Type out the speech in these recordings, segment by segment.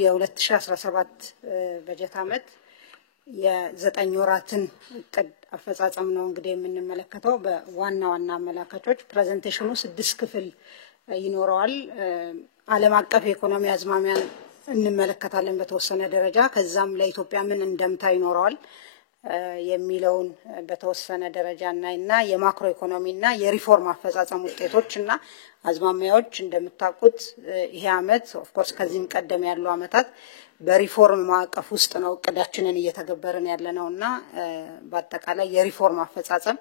የ2017 በጀት ዓመት የዘጠኝ ወራትን እቅድ አፈጻጸም ነው እንግዲህ የምንመለከተው። በዋና ዋና አመላካቾች ፕሬዘንቴሽኑ 6 ክፍል ይኖረዋል። ዓለም አቀፍ የኢኮኖሚ አዝማሚያን እንመለከታለን በተወሰነ ደረጃ፣ ከዛም ለኢትዮጵያ ምን እንደምታ ይኖረዋል የሚለውን በተወሰነ ደረጃ እናይና የማክሮ ኢኮኖሚና የሪፎርም አፈጻጸም ውጤቶችና አዝማሚያዎች እንደምታውቁት ይሄ ዓመት ኦፍ ኮርስ ከዚህም ቀደም ያሉ ዓመታት በሪፎርም ማዕቀፍ ውስጥ ነው እቅዳችንን እየተገበርን ያለነውና በአጠቃላይ የሪፎርም አፈጻጸም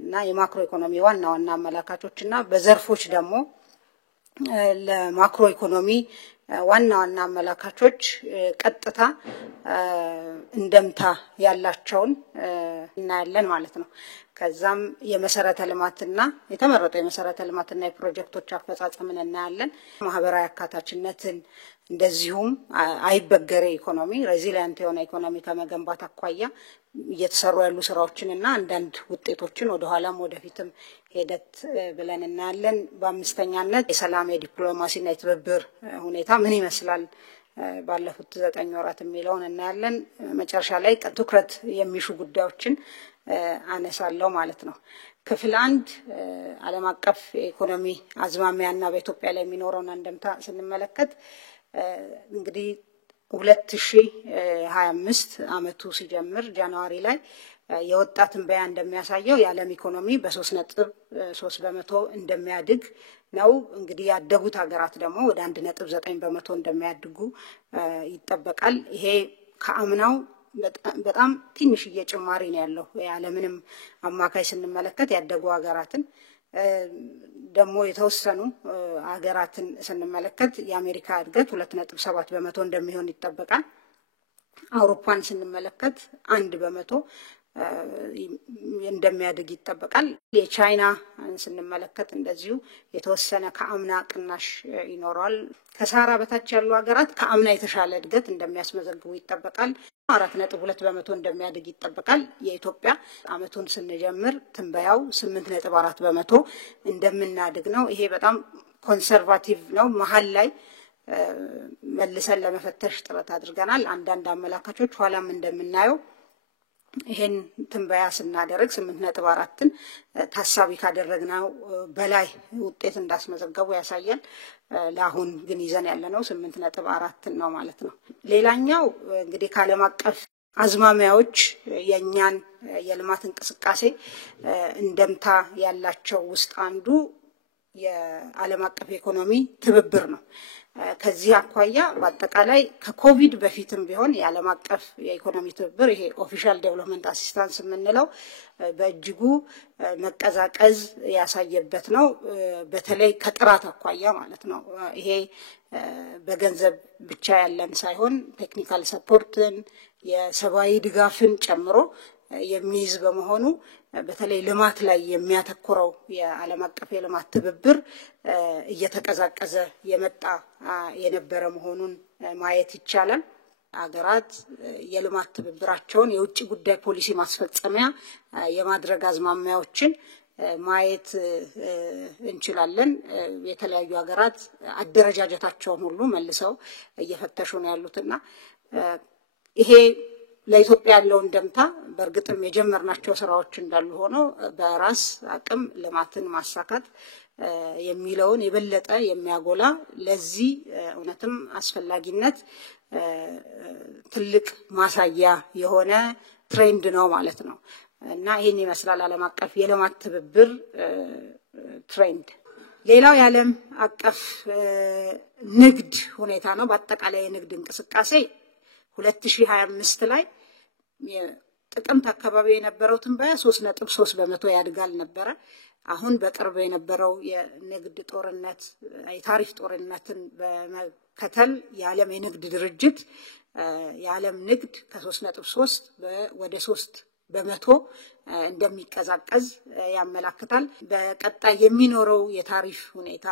እና የማክሮ ኢኮኖሚ ዋና ዋና አመላካቾችና በዘርፎች ደግሞ ለማክሮ ኢኮኖሚ ዋና ዋና አመላካቾች ቀጥታ እንደምታ ያላቸውን እናያለን ማለት ነው። ከዛም የመሰረተ ልማትና የተመረጡ የመሰረተ ልማትና የፕሮጀክቶች አፈጻጸምን እናያለን። ማህበራዊ አካታችነትን እንደዚሁም አይበገሬ ኢኮኖሚ ሬዚሊየንት የሆነ ኢኮኖሚ ከመገንባት አኳያ እየተሰሩ ያሉ ስራዎችንና አንዳንድ ውጤቶችን ወደ ኋላም ወደፊትም ሄደት ብለን እናያለን። በአምስተኛነት የሰላም የዲፕሎማሲና የትብብር ሁኔታ ምን ይመስላል ባለፉት 9 ወራት የሚለውን እናያለን። መጨረሻ ላይ ትኩረት የሚሹ ጉዳዮችን አነሳለሁ ማለት ነው። ክፍል 1 ዓለም አቀፍ የኢኮኖሚ አዝማሚያና በኢትዮጵያ ላይ የሚኖረውን አንደምታ ስንመለከት እንግዲህ 2025 ዓመቱ ሲጀምር ጃንዋሪ ላይ የወጣት ትንበያ እንደሚያሳየው የዓለም ኢኮኖሚ በ3.3 በመቶ እንደሚያድግ ነው። እንግዲህ ያደጉት ሀገራት ደግሞ ወደ 1.9 በመቶ እንደሚያድጉ ይጠበቃል። ይሄ ከአምናው በጣም ትንሽዬ ጭማሪ ነው ያለው። የዓለምንም አማካይ ስንመለከት ያደጉ ሀገራትን ደግሞ የተወሰኑ ሀገራትን ስንመለከት የአሜሪካ እድገት 2.7 በመቶ እንደሚሆን ይጠበቃል። አውሮፓን ስንመለከት 1 በመቶ እንደሚያድግ ይጠበቃል። የቻይና ስንመለከት እንደዚሁ የተወሰነ ከአምና ቅናሽ ይኖራል። ከሳራ በታች ያሉ ሀገራት ከአምና የተሻለ እድገት እንደሚያስመዘግቡ ይጠበቃል። 4.2 በመቶ እንደሚያድግ ይጠበቃል። የኢትዮጵያ አመቱን ስንጀምር ትንበያው 8.4 በመቶ እንደምናድግ ነው። ይሄ በጣም ኮንሰርቫቲቭ ነው። መሀል ላይ መልሰን ለመፈተሽ ጥረት አድርገናል። አንዳንድ አመላካቾች ኋላም እንደምናየው ይሄን ትንበያ ስናደርግ 8.4ን ታሳቢ ካደረግነው በላይ ውጤት እንዳስመዘገቡ ያሳያል። ለአሁን ግን ይዘን ያለነው 8.4 ነው ማለት ነው። ሌላኛው እንግዲህ ከዓለም አቀፍ አዝማሚያዎች የኛን የልማት እንቅስቃሴ እንደምታ ያላቸው ውስጥ አንዱ የዓለም አቀፍ ኢኮኖሚ ትብብር ነው። ከዚህ አኳያ በአጠቃላይ ከኮቪድ በፊትም ቢሆን የዓለም አቀፍ የኢኮኖሚ ትብብር ይሄ ኦፊሻል ዴቨሎፕመንት አሲስታንስ የምንለው በእጅጉ መቀዛቀዝ ያሳየበት ነው። በተለይ ከጥራት አኳያ ማለት ነው። ይሄ በገንዘብ ብቻ ያለን ሳይሆን ቴክኒካል ሰፖርትን የሰብአዊ ድጋፍን ጨምሮ የሚይዝ በመሆኑ በተለይ ልማት ላይ የሚያተኩረው የዓለም አቀፍ የልማት ትብብር እየተቀዛቀዘ የመጣ የነበረ መሆኑን ማየት ይቻላል። ሀገራት የልማት ትብብራቸውን የውጭ ጉዳይ ፖሊሲ ማስፈጸሚያ የማድረግ አዝማሚያዎችን ማየት እንችላለን። የተለያዩ ሀገራት አደረጃጀታቸውን ሁሉ መልሰው እየፈተሹ ነው ያሉትና ይሄ ለኢትዮጵያ ያለው እንደምታ በእርግጥም የጀመርናቸው ስራዎች እንዳሉ ሆኖ በራስ አቅም ልማትን ማሳካት የሚለውን የበለጠ የሚያጎላ ለዚህ እውነትም አስፈላጊነት ትልቅ ማሳያ የሆነ ትሬንድ ነው ማለት ነው እና ይሄን ይመስላል ዓለም አቀፍ የልማት ትብብር ትሬንድ። ሌላው የዓለም አቀፍ ንግድ ሁኔታ ነው። በአጠቃላይ የንግድ እንቅስቃሴ 2025 ላይ ጥቅምት አካባቢ የነበረው ትንበያ 3.3 በመቶ ያድጋል ነበር። አሁን በቅርብ የነበረው የንግድ ጦርነት የታሪፍ ጦርነትን በመከተል የዓለም የንግድ ድርጅት የዓለም ንግድ ከ3.3 ወደ 3 በመቶ እንደሚቀዛቀዝ ያመለክታል። በቀጣይ የሚኖረው የታሪፍ ሁኔታ፣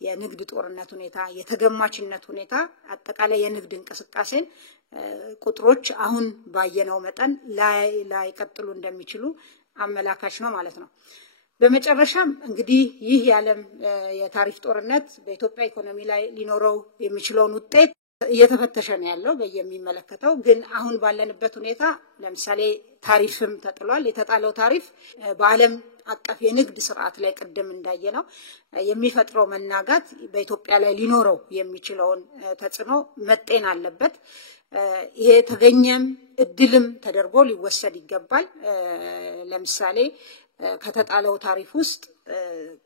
የንግድ ጦርነት ሁኔታ፣ የተገማችነት ሁኔታ አጠቃላይ የንግድ እንቅስቃሴን ቁጥሮች አሁን ባየነው መጠን ላይ ቀጥሉ እንደሚችሉ አመላካች ነው ማለት ነው። በመጨረሻም እንግዲህ ይህ የዓለም የታሪፍ ጦርነት በኢትዮጵያ ኢኮኖሚ ላይ ሊኖረው የሚችለውን ውጤት እየተፈተሸ ነው ያለው በየሚመለከተው ግን አሁን ባለንበት ሁኔታ ለምሳሌ ታሪፍም ተጥሏል የተጣለው ታሪፍ በአለም አቀፍ የንግድ ስርዓት ላይ ቀደም እንዳየነው የሚፈጥረው መናጋት በኢትዮጵያ ላይ ሊኖረው የሚችለውን ተጽዕኖ መጤን አለበት ይሄ ተገኘም እድልም ተደርጎ ሊወሰድ ይገባል ለምሳሌ ከተጣለው ታሪፍ ውስጥ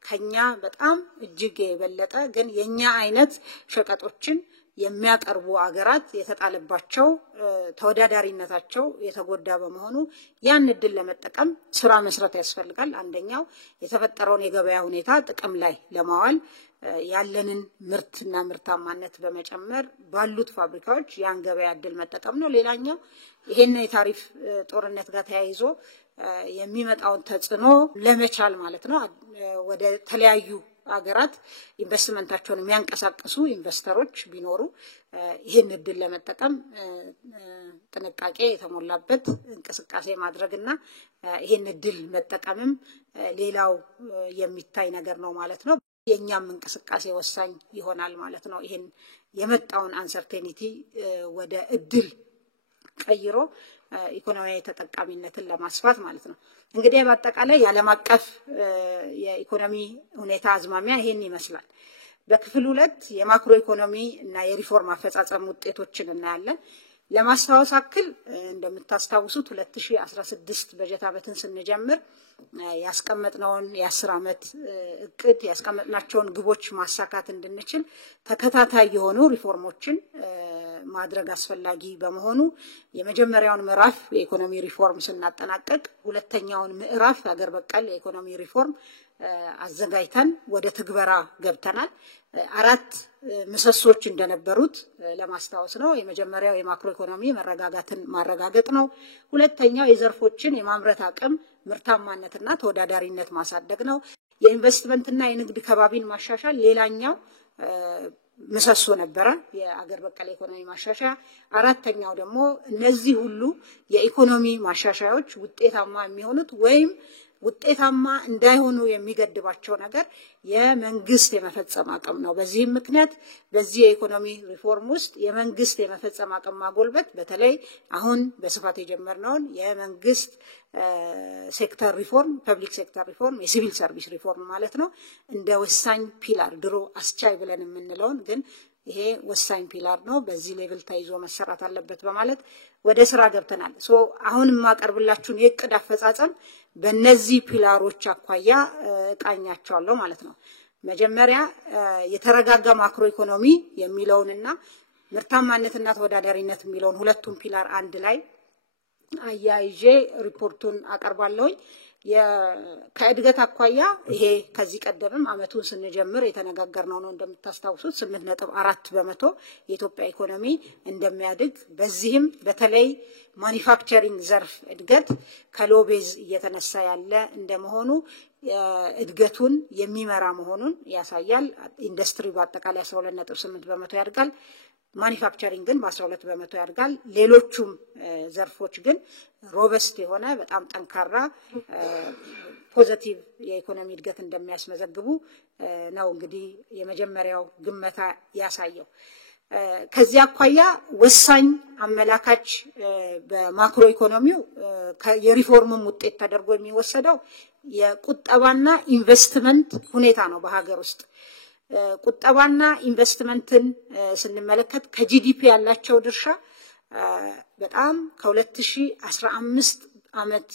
ከኛ በጣም እጅግ የበለጠ ግን የኛ አይነት ሸቀጦችን የሚያቀርቡ አገራት የተጣለባቸው ተወዳዳሪነታቸው የተጎዳ በመሆኑ ያን እድል ለመጠቀም ስራ መስራት ያስፈልጋል አንደኛው የተፈጠረውን የገበያ ሁኔታ ጥቅም ላይ ለማዋል ያለንን ምርትና ምርታማነት በመጨመር ባሉት ፋብሪካዎች ያን ገበያ እድል መጠቀም ነው ሌላኛው ይሄን የታሪፍ ጦርነት ጋር ተያይዞ የሚመጣውን ተጽዕኖ ለመቻል ማለት ነው ወደ ተለያዩ አገራት ኢንቨስትመንታቸውን የሚያንቀሳቅሱ ኢንቨስተሮች ቢኖሩ ይሄን እድል ለመጠቀም ጥንቃቄ የተሞላበት እንቅስቃሴ ማድረግና ይሄን እድል መጠቀምም ሌላው የሚታይ ነገር ነው ማለት ነው የኛም እንቅስቃሴ ወሳኝ ይሆናል ማለት ነው ይሄን የመጣውን አንሰርቴኒቲ ወደ እድል ቀይሮ ኢኮኖሚያዊ ተጠቃሚነትን ለማስፋት ማለት ነው እንግዲህ በአጠቃላይ ያለም አቀፍ የኢኮኖሚ ሁኔታ አዝማሚያ ይሄን ይመስላል በክፍል 2 የማክሮ ኢኮኖሚ እና የሪፎርም አፈጻጸም ውጤቶችን እናያለን ለማስታወስ አክል እንደምታስታውሱት 2016 በጀት ዓመትን ስንጀምር ያስቀመጥነውን የ10 ዓመት እቅድ ያስቀመጥናቸውን ግቦች ማሳካት እንድንችል ተከታታይ የሆኑ ሪፎርሞችን ማድረግ አስፈላጊ በመሆኑ የመጀመሪያውን ምዕራፍ የኢኮኖሚ ሪፎርም ስናጠናቀቅ ሁለተኛውን ምዕራፍ ሀገር በቀል የኢኮኖሚ ሪፎርም አዘጋጅተን ወደ ትግበራ ገብተናል አራት ምሰሶች እንደነበሩት ለማስታወስ ነው የመጀመሪያው የማክሮ ኢኮኖሚ መረጋጋትን ማረጋገጥ ነው ሁለተኛው የዘርፎችን የማምረት አቅም ምርታማነትና ተወዳዳሪነት ማሳደግ ነው የኢንቨስትመንትና የንግድ ከባቢን ማሻሻል ሌላኛው ምሰሶ ነበረ የአገር በቀል ኢኮኖሚ ማሻሻያ አራተኛው ደግሞ እነዚህ ሁሉ የኢኮኖሚ ማሻሻያዎች ውጤታማ የሚሆኑት ወይም ውጤታማ እንዳይሆኑ የሚገድባቸው ነገር የመንግስት የመፈጸም አቅም ነው በዚህም ምክንያት በዚህ የኢኮኖሚ ሪፎርም ውስጥ የመንግስት የመፈጸም አቅም ማጎልበት በተለይ አሁን በስፋት የጀመርነውን የመንግስት ሴክተር ሪፎርም ፐብሊክ ሴክተር ሪፎርም የሲቪል ሰርቪስ ሪፎርም ማለት ነው እንደ ወሳኝ ፒላር ድሮ አስቻይ ብለን የምንለውን ግን ይሄ ወሳኝ ፒላር ነው በዚህ ሌቭል ታይዞ መሰራት አለበት በማለት ወደ ስራ ገብተናል አሁን ማቀርብላችሁን የቅድ አፈጻጸም በእነዚህ ፒላሮች አኳያ ቃኛቸዋለሁ ማለት ነው መጀመሪያ የተረጋጋ ማክሮ ኢኮኖሚ የሚለውንና ምርታማነትና ተወዳዳሪነት የሚለውን ሁለቱም ፒላር አንድ ላይ አያይዤ ሪፖርቱን አቀርባለሁ ከእድገት አኳያ ይሄ ከዚህ ቀደምም አመቱን ስንጀምር የተነጋገርነው ነው እንደምታስታውሱት 8.4% የኢትዮጵያ ኢኮኖሚ እንደሚያድግ በዚህም በተለይ ማኒፋክቸሪንግ ዘርፍ እድገት ከሎቤዝ እየተነሳ ያለ እንደመሆኑ እድገቱን የሚመራ መሆኑን ያሳያል ኢንዱስትሪ በአጠቃላይ 12.8% ያድጋል ማኒፋክቸሪንግ ግን በ12% ያድጋል ሌሎቹም ዘርፎች ግን ሮበስት የሆነ በጣም ጠንካራ ፖዚቲቭ የኢኮኖሚ እድገት እንደሚያስመዘግቡ ነው እንግዲህ የመጀመሪያው ግመታ ያሳየው ከዚህ አኳያ ወሳኝ አመላካች በማክሮ ኢኮኖሚው የሪፎርሙም ውጤት ተደርጎ የሚወሰደው የቁጠባና ኢንቨስትመንት ሁኔታ ነው በሀገር ውስጥ ቁጠባና ኢንቨስትመንትን ስንመለከት ከጂዲፒ ያላቸው ድርሻ በጣም ከ2015 አመት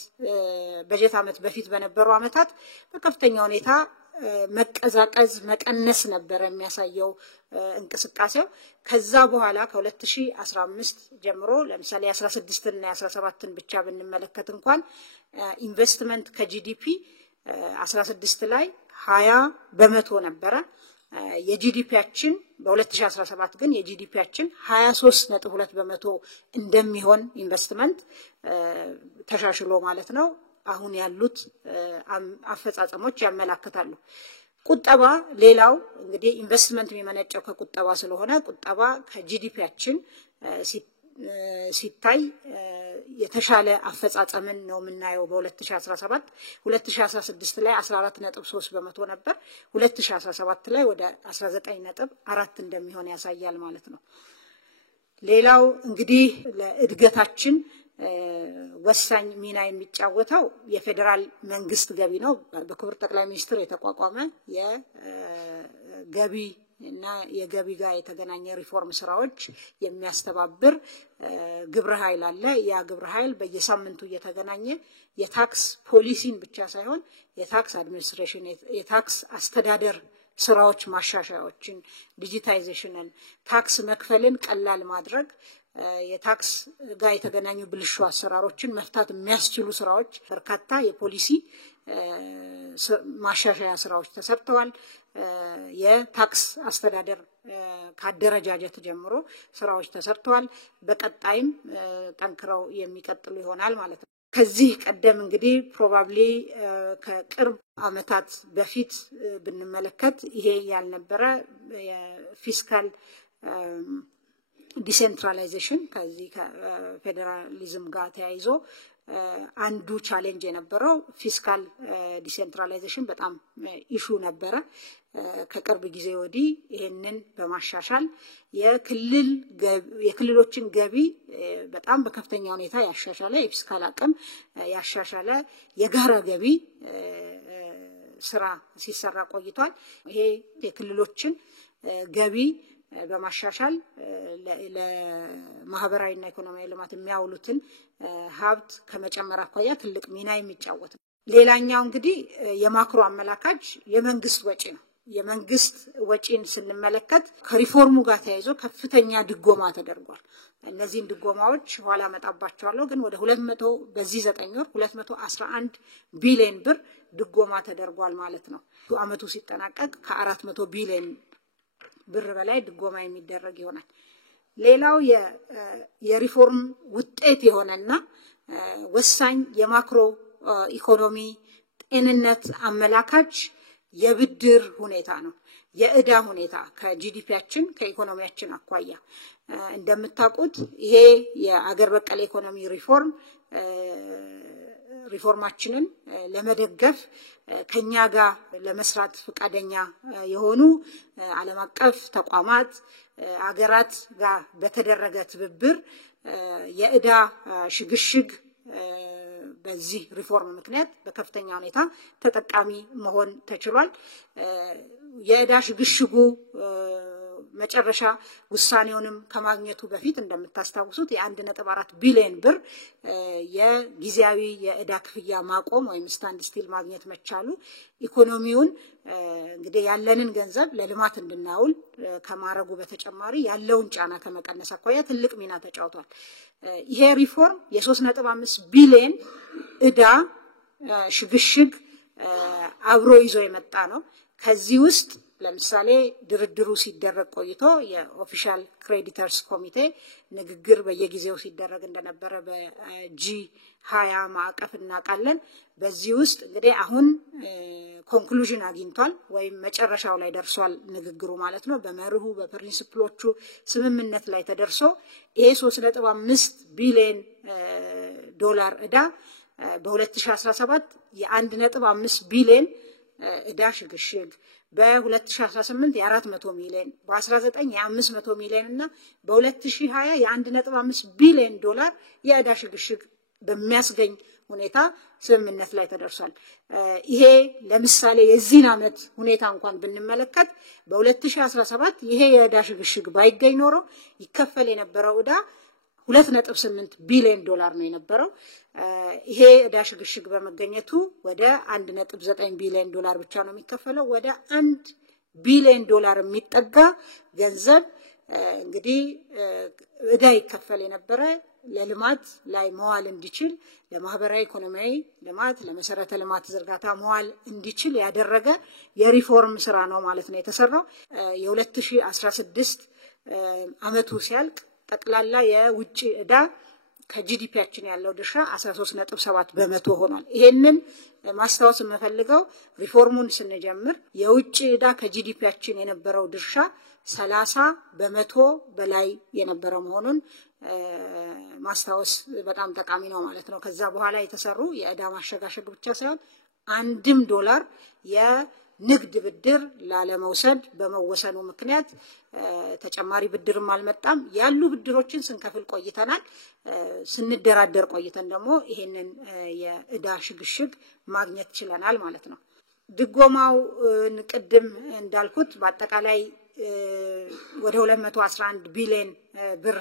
በጀት አመት በፊት በነበሩ አመታት በከፍተኛ ሁኔታ መቀዛቀዝ መቀነስ ነበር የሚያሳየው እንቅስቃሴው ከዛ በኋላ ከ2015 ጀምሮ ለምሳሌ 16 እና 17ን ብቻ ብንመለከት እንኳን ኢንቨስትመንት ከጂዲፒ 16 ላይ 20% ነበረ የጂዲፒያችን በ2017 ግን የጂዲፒያችን 23.2% እንደሚሆን ኢንቨስትመንት ተሻሽሎ ማለት ነው አሁን ያሉት አፈጻጸሞች ያመላክታሉ ቁጠባ ሌላው እንግዲህ ኢንቨስትመንት የሚመነጨው ከቁጠባ ስለሆነ ቁጠባ ከጂዲፒያችን ሲታይ የተሻለ አፈጻጸምን ነው የምናየው በ2017 2016 ላይ 14.3% ነበር 2017 ላይ ወደ 19.4 እንደሚሆን ያሳያል ማለት ነው ሌላው እንግዲህ ለእድገታችን ወሳኝ ሚና የሚጫወተው የፌደራል መንግስት ገቢ ነው። በክቡር ጠቅላይ ሚኒስትር የተቋቋመ የገቢ እና የገቢ ጋር የተገናኘ ሪፎርም ስራዎች የሚያስተባብር ግብረ ኃይል አለ። ያ ግብረ ኃይል በየሳምንቱ እየተገናኘ የታክስ ፖሊሲን ብቻ ሳይሆን የታክስ አድሚኒስትሬሽን የታክስ አስተዳደር ስራዎች ማሻሻያዎችን፣ ዲጂታይዜሽንን፣ ታክስ መክፈልን ቀላል ማድረግ፣ የታክስ ጋር የተገናኙ ብልሹ አሰራሮችን መፍታት የሚያስችሉ ስራዎች በርካታ የፖሊሲ ማሻሻያ ስራዎች ተሰርተዋል። የታክስ አስተዳደር ካደረጃጀት ጀምሮ ስራዎች ተሰርተዋል። በቀጣይም ጠንክረው የሚቀጥሉ ይሆናል ማለት ነው። ከዚህ ቀደም እንግዲህ ፕሮባብሊ ከቅርብ አመታት በፊት ብንመለከት ይሄ ያልነበረ የፊስካል ዲሴንትራላይዜሽን ከዚህ ከፌደራሊዝም ጋር ተያይዞ አንዱ ቻሌንጅ የነበረው ፊስካል ዲሴንትራላይዜሽን በጣም ኢሹ ነበረ። ከቅርብ ጊዜ ወዲህ ይሄንን በማሻሻል የክልሎችን ገቢ በጣም በከፍተኛ ሁኔታ ያሻሻለ የፊስካል አቅም ያሻሻለ የጋራ ገቢ ስራ ሲሰራ ቆይቷል። ይሄ የክልሎችን ገቢ በማሻሻል ለማህበራዊና ኢኮኖሚያዊ ልማት የሚያውሉትን ሀብት ከመጨመር አኳያ ትልቅ ሚና የሚጫወት ነው። ሌላኛው እንግዲህ የማክሮ አመላካች የመንግስት ወጪ ነው። የመንግስት ወጪን ስንመለከት ከሪፎርሙ ጋር ተያይዞ ከፍተኛ ድጎማ ተደርጓል። እነዚህን ድጎማዎች ኋላ መጣባቸዋለሁ፣ ግን ወደ 200 በዚህ 9 ወር 211 ቢሊዮን ብር ድጎማ ተደርጓል ማለት ነው። አመቱ ሲጠናቀቅ ከ400 ቢሊዮን ብር በላይ ድጎማ የሚደረግ ይሆናል። ሌላው የሪፎርም ውጤት የሆነና ወሳኝ የማክሮ ኢኮኖሚ ጤንነት አመላካች የብድር ሁኔታ ነው። የዕዳ ሁኔታ ከጂዲፒያችን ከኢኮኖሚያችን አኳያ እንደምታውቁት ይሄ የአገር በቀል ኢኮኖሚ ሪፎርማችንን ለመደገፍ ከኛ ጋር ለመስራት ፈቃደኛ የሆኑ ዓለም አቀፍ ተቋማት አገራት ጋር በተደረገ ትብብር የዕዳ ሽግሽግ በዚህ ሪፎርም ምክንያት በከፍተኛ ሁኔታ ተጠቃሚ መሆን ተችሏል። የዕዳ ሽግሽጉ መጨረሻ ውሳኔውንም ከማግኘቱ በፊት እንደምታስታውሱት የ1.4 ቢሊዮን ብር የጊዜያዊ የዕዳ ክፍያ ማቆም ወይም ስታንድ ስቲል ማግኘት መቻሉ ኢኮኖሚውን እንግዲህ ያለንን ገንዘብ ለልማት እንድናውል ከማረጉ በተጨማሪ ያለውን ጫና ከመቀነስ አኳያ ትልቅ ሚና ተጫውቷል። ይሄ ሪፎርም የ3.5 ቢሊዮን ዕዳ ሽግሽግ አብሮ ይዞ የመጣ ነው። ከዚህ ውስጥ ለምሳሌ ድርድሩ ሲደረግ ቆይቶ የኦፊሻል ክሬዲተርስ ኮሚቴ ንግግር በየጊዜው ሲደረግ እንደነበረ በጂ20 ማዕቀፍ እናውቃለን። በዚህ ውስጥ እንግዲህ አሁን ኮንክሉዥን አግኝቷል ወይም መጨረሻው ላይ ደርሷል ንግግሩ ማለት ነው። በመርሁ በፕሪንሲፕሎቹ ስምምነት ላይ ተደርሶ ይሄ 3.5 ቢሊዮን ዶላር ዕዳ በ2017 የ1.5 ቢሊዮን ዕዳ ሽግሽግ በ2018 የ400 ሚሊዮን በ19 የ500 ሚሊዮን እና በ2020 የ1.5 ቢሊዮን ዶላር የዕዳ ሽግሽግ በሚያስገኝ ሁኔታ ስምምነት ላይ ተደርሷል። ይሄ ለምሳሌ የዚህን ዓመት ሁኔታ እንኳን ብንመለከት በ2017 ይሄ የዕዳ ሽግሽግ ባይገኝ ኖሮ ይከፈል የነበረው ዕዳ 2.8 ቢሊዮን ዶላር ነው የነበረው። ይሄ ዕዳ ሽግሽግ በመገኘቱ ወደ 1.9 ቢሊዮን ዶላር ብቻ ነው የሚከፈለው። ወደ 1 ቢሊዮን ዶላር የሚጠጋ ገንዘብ እንግዲህ ዕዳ ይከፈል የነበረ ለልማት ላይ መዋል እንዲችል ለማህበራዊ ኢኮኖሚያዊ ልማት ለመሰረተ ልማት ዝርጋታ መዋል እንዲችል ያደረገ የሪፎርም ስራ ነው ማለት ነው የተሰራው። የ2016 አመቱ ሲያልቅ ጠቅላላ የውጭ ዕዳ ከጂዲፒያችን ያለው ድርሻ 13.7 በመቶ ሆኗል። ይሄንን ማስታወስ የምፈልገው ሪፎርሙን ስንጀምር የውጭ ዕዳ ከጂዲፒያችን የነበረው ድርሻ 30 በመቶ በላይ የነበረ መሆኑን ማስታወስ በጣም ጠቃሚ ነው ማለት ነው። ከዛ በኋላ የተሰሩ የዕዳ ማሸጋሸግ ብቻ ሳይሆን $1 ንግድ ብድር ላለመውሰድ በመወሰኑ ምክንያት ተጨማሪ ብድርም አልመጣም ያሉ ብድሮችን ስንከፍል ቆይተናል ስንደራደር ቆይተን ደግሞ ይሄንን የዕዳ ሽግሽግ ማግኘት ችለናል ማለት ነው ድጎማው ንቅድም እንዳልኩት በአጠቃላይ ወደ 211 ቢሊዮን ብር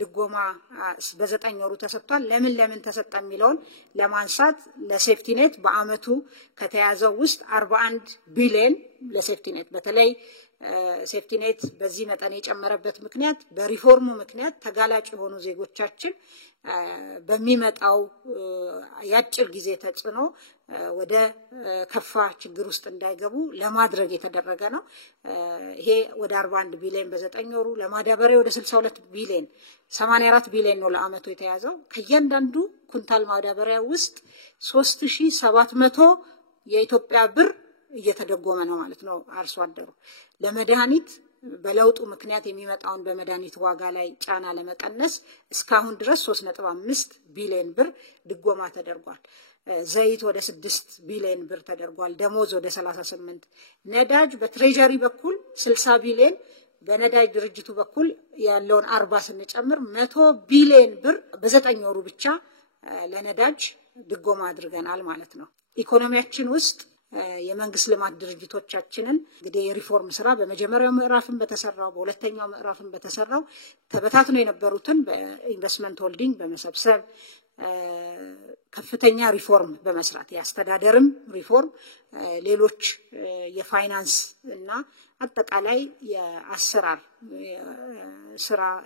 ድጎማ በ9 ወሩ ተሰጥቷል ለምን ተሰጠ የሚለውን ለማንሳት ለሴፍቲ ኔት በአመቱ ከተያዘው ውስጥ 41 ቢሊዮን ለሴፍቲ ኔት በተለይ ሴፍቲ ኔት በዚህ መጠን የጨመረበት ምክንያት በሪፎርሙ ምክንያት ተጋላጭ የሆኑ ዜጎቻችን በሚመጣው ያጭር ጊዜ ተጽዕኖ ወደ ከፋ ችግር ውስጥ እንዳይገቡ ለማድረግ የተደረገ ነው ይሄ ወደ 41 ቢሊዮን በ9 ወሩ ለማዳበሪያ ወደ 62 ቢሊዮን 84 ቢሊዮን ነው ለአመቱ የተያዘው ከእያንዳንዱ ኩንታል ማዳበሪያ ውስጥ 3700 የኢትዮጵያ ብር እየተደጎመ ነው ማለት ነው አርሶ አደሩ ለመድኃኒት በለውጡ ምክንያት የሚመጣውን በመድኃኒት ዋጋ ላይ ጫና ለመቀነስ እስካሁን ድረስ 3.5 ቢሊዮን ብር ድጎማ ተደርጓል ዘይት ወደ 6 ቢሊዮን ብር ተደርጓል ደሞዝ ወደ 38 ነዳጅ በትሬጀሪ በኩል 60 ቢሊዮን በነዳጅ ድርጅቱ በኩል ያለውን 40 ስንጨምር 100 ቢሊዮን ብር በ9 ወሩ ብቻ ለነዳጅ ድጎማ አድርገናል ማለት ነው ኢኮኖሚያችን ውስጥ የመንግስት ልማት ድርጅቶቻችንን እንግዲህ የሪፎርም ስራ በመጀመሪያው ምዕራፍም በተሰራው በሁለተኛው ምዕራፍም በተሰራው ተበታትነው የነበሩትን በኢንቨስትመንት ሆልዲንግ በመሰብሰብ ከፍተኛ ሪፎርም በመስራት ያስተዳደርም ሪፎርም ሌሎች የፋይናንስ እና አጠቃላይ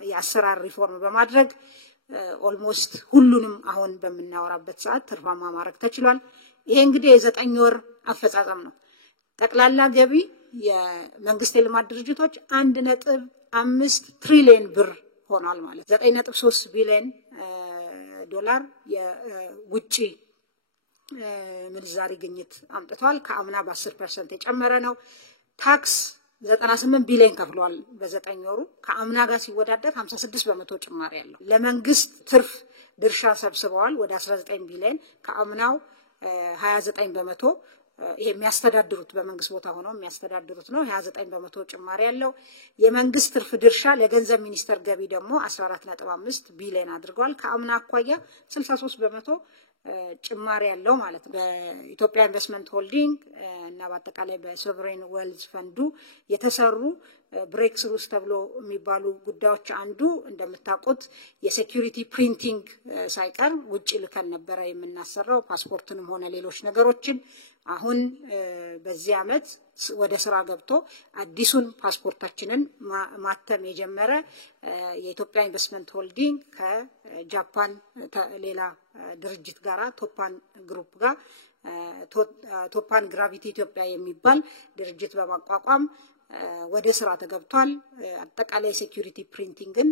የአሰራር ሪፎርም በማድረግ ኦልሞስት ሁሉንም አሁን በመናወራበት ሰዓት ትርፋማ ማድረግ ተችሏል ይሄ እንግዲህ የ9 ወር አፈጻጸም ነው ጠቅላላ ገቢ የመንግስት ልማት ድርጅቶች 1.5 ትሪሊዮን ብር ሆኗል ማለት 9.3 ቢሊዮን ዶላር የውጪ ምንዛሪ ግኝት አምጥቷል ከአምና በ10% የጨመረ ነው ታክስ 98 ቢሊዮን ከፍሏል በ9 ወሩ ከአምና ጋር ሲወዳደር 56% ጭማሪ ያለው ለመንግስት ትርፍ ድርሻ ሰብስበዋል ወደ 19 ቢሊዮን ከአምናው 29% ይሄ የሚያስተዳድሩት በመንግስት ቦታ ሆነው የሚያስተዳድሩት ነው 29% ጭማሪ ያለው የመንግስት ትርፍ ድርሻ ለገንዘብ ሚኒስቴር ገቢ ደግሞ 14.5 ቢሊዮን አድርገዋል ከአምና አኳያ 63% ጭማሪ ያለው ማለት ነው በኢትዮጵያ ኢንቨስትመንት ሆልዲንግ እና በአጠቃላይ በሶቨሬን ዌልዝ ፈንዱ የተሰሩ ብሬክስሩስ ተብሎ የሚባሉ ጉዳዮች አንዱ እንደምታውቁት የሴኩሪቲ ፕሪንቲንግ ሳይቀር ውጪ ልከን ነበር የምናሰራው ፓስፖርትንም ሆነ ሌሎች ነገሮችን አሁን በዚህ አመት ወደ ስራ ገብቶ አዲሱን ፓስፖርታችንን ማተም የጀመረ የኢትዮጵያ ኢንቨስትመንት ሆልዲንግ ከጃፓን ሌላ ድርጅት ጋራ ቶፓን ግሩፕ ጋር ቶፓን ግራቪቲ ኢትዮጵያ የሚባል ድርጅት በማቋቋም ወደ ስራ ተገብቷል አጠቃላይ ሴኩሪቲ ፕሪንቲንግን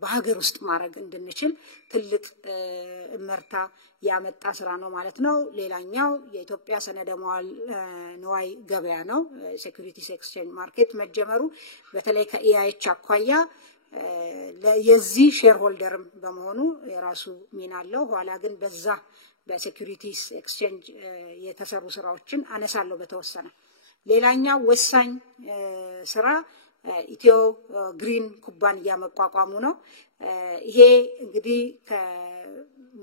በሀገር ውስጥ ማድረግ እንድንችል ትልቅ እመርታ ያመጣ ስራ ነው ማለት ነው ሌላኛው የኢትዮጵያ ሰነደ መዋዕለ ንዋይ ገበያ ነው ሴኩሪቲስ ኤክስቼንጅ ማርኬት መጀመሩ በተለይ ከኢአይኤች አኳያ የዚህ ሼር ሆልደርም በመሆኑ የራሱ ሚና አለው ኋላ ግን በዛ በሴኩሪቲስ ኤክስቼንጅ የተሰሩ ስራዎችን አነሳለሁ በተወሰነ ሌላኛው ወሳኝ ስራ ኢትዮ ግሪን ኩባንያ መቋቋሙ ነው ይሄ እንግዲህ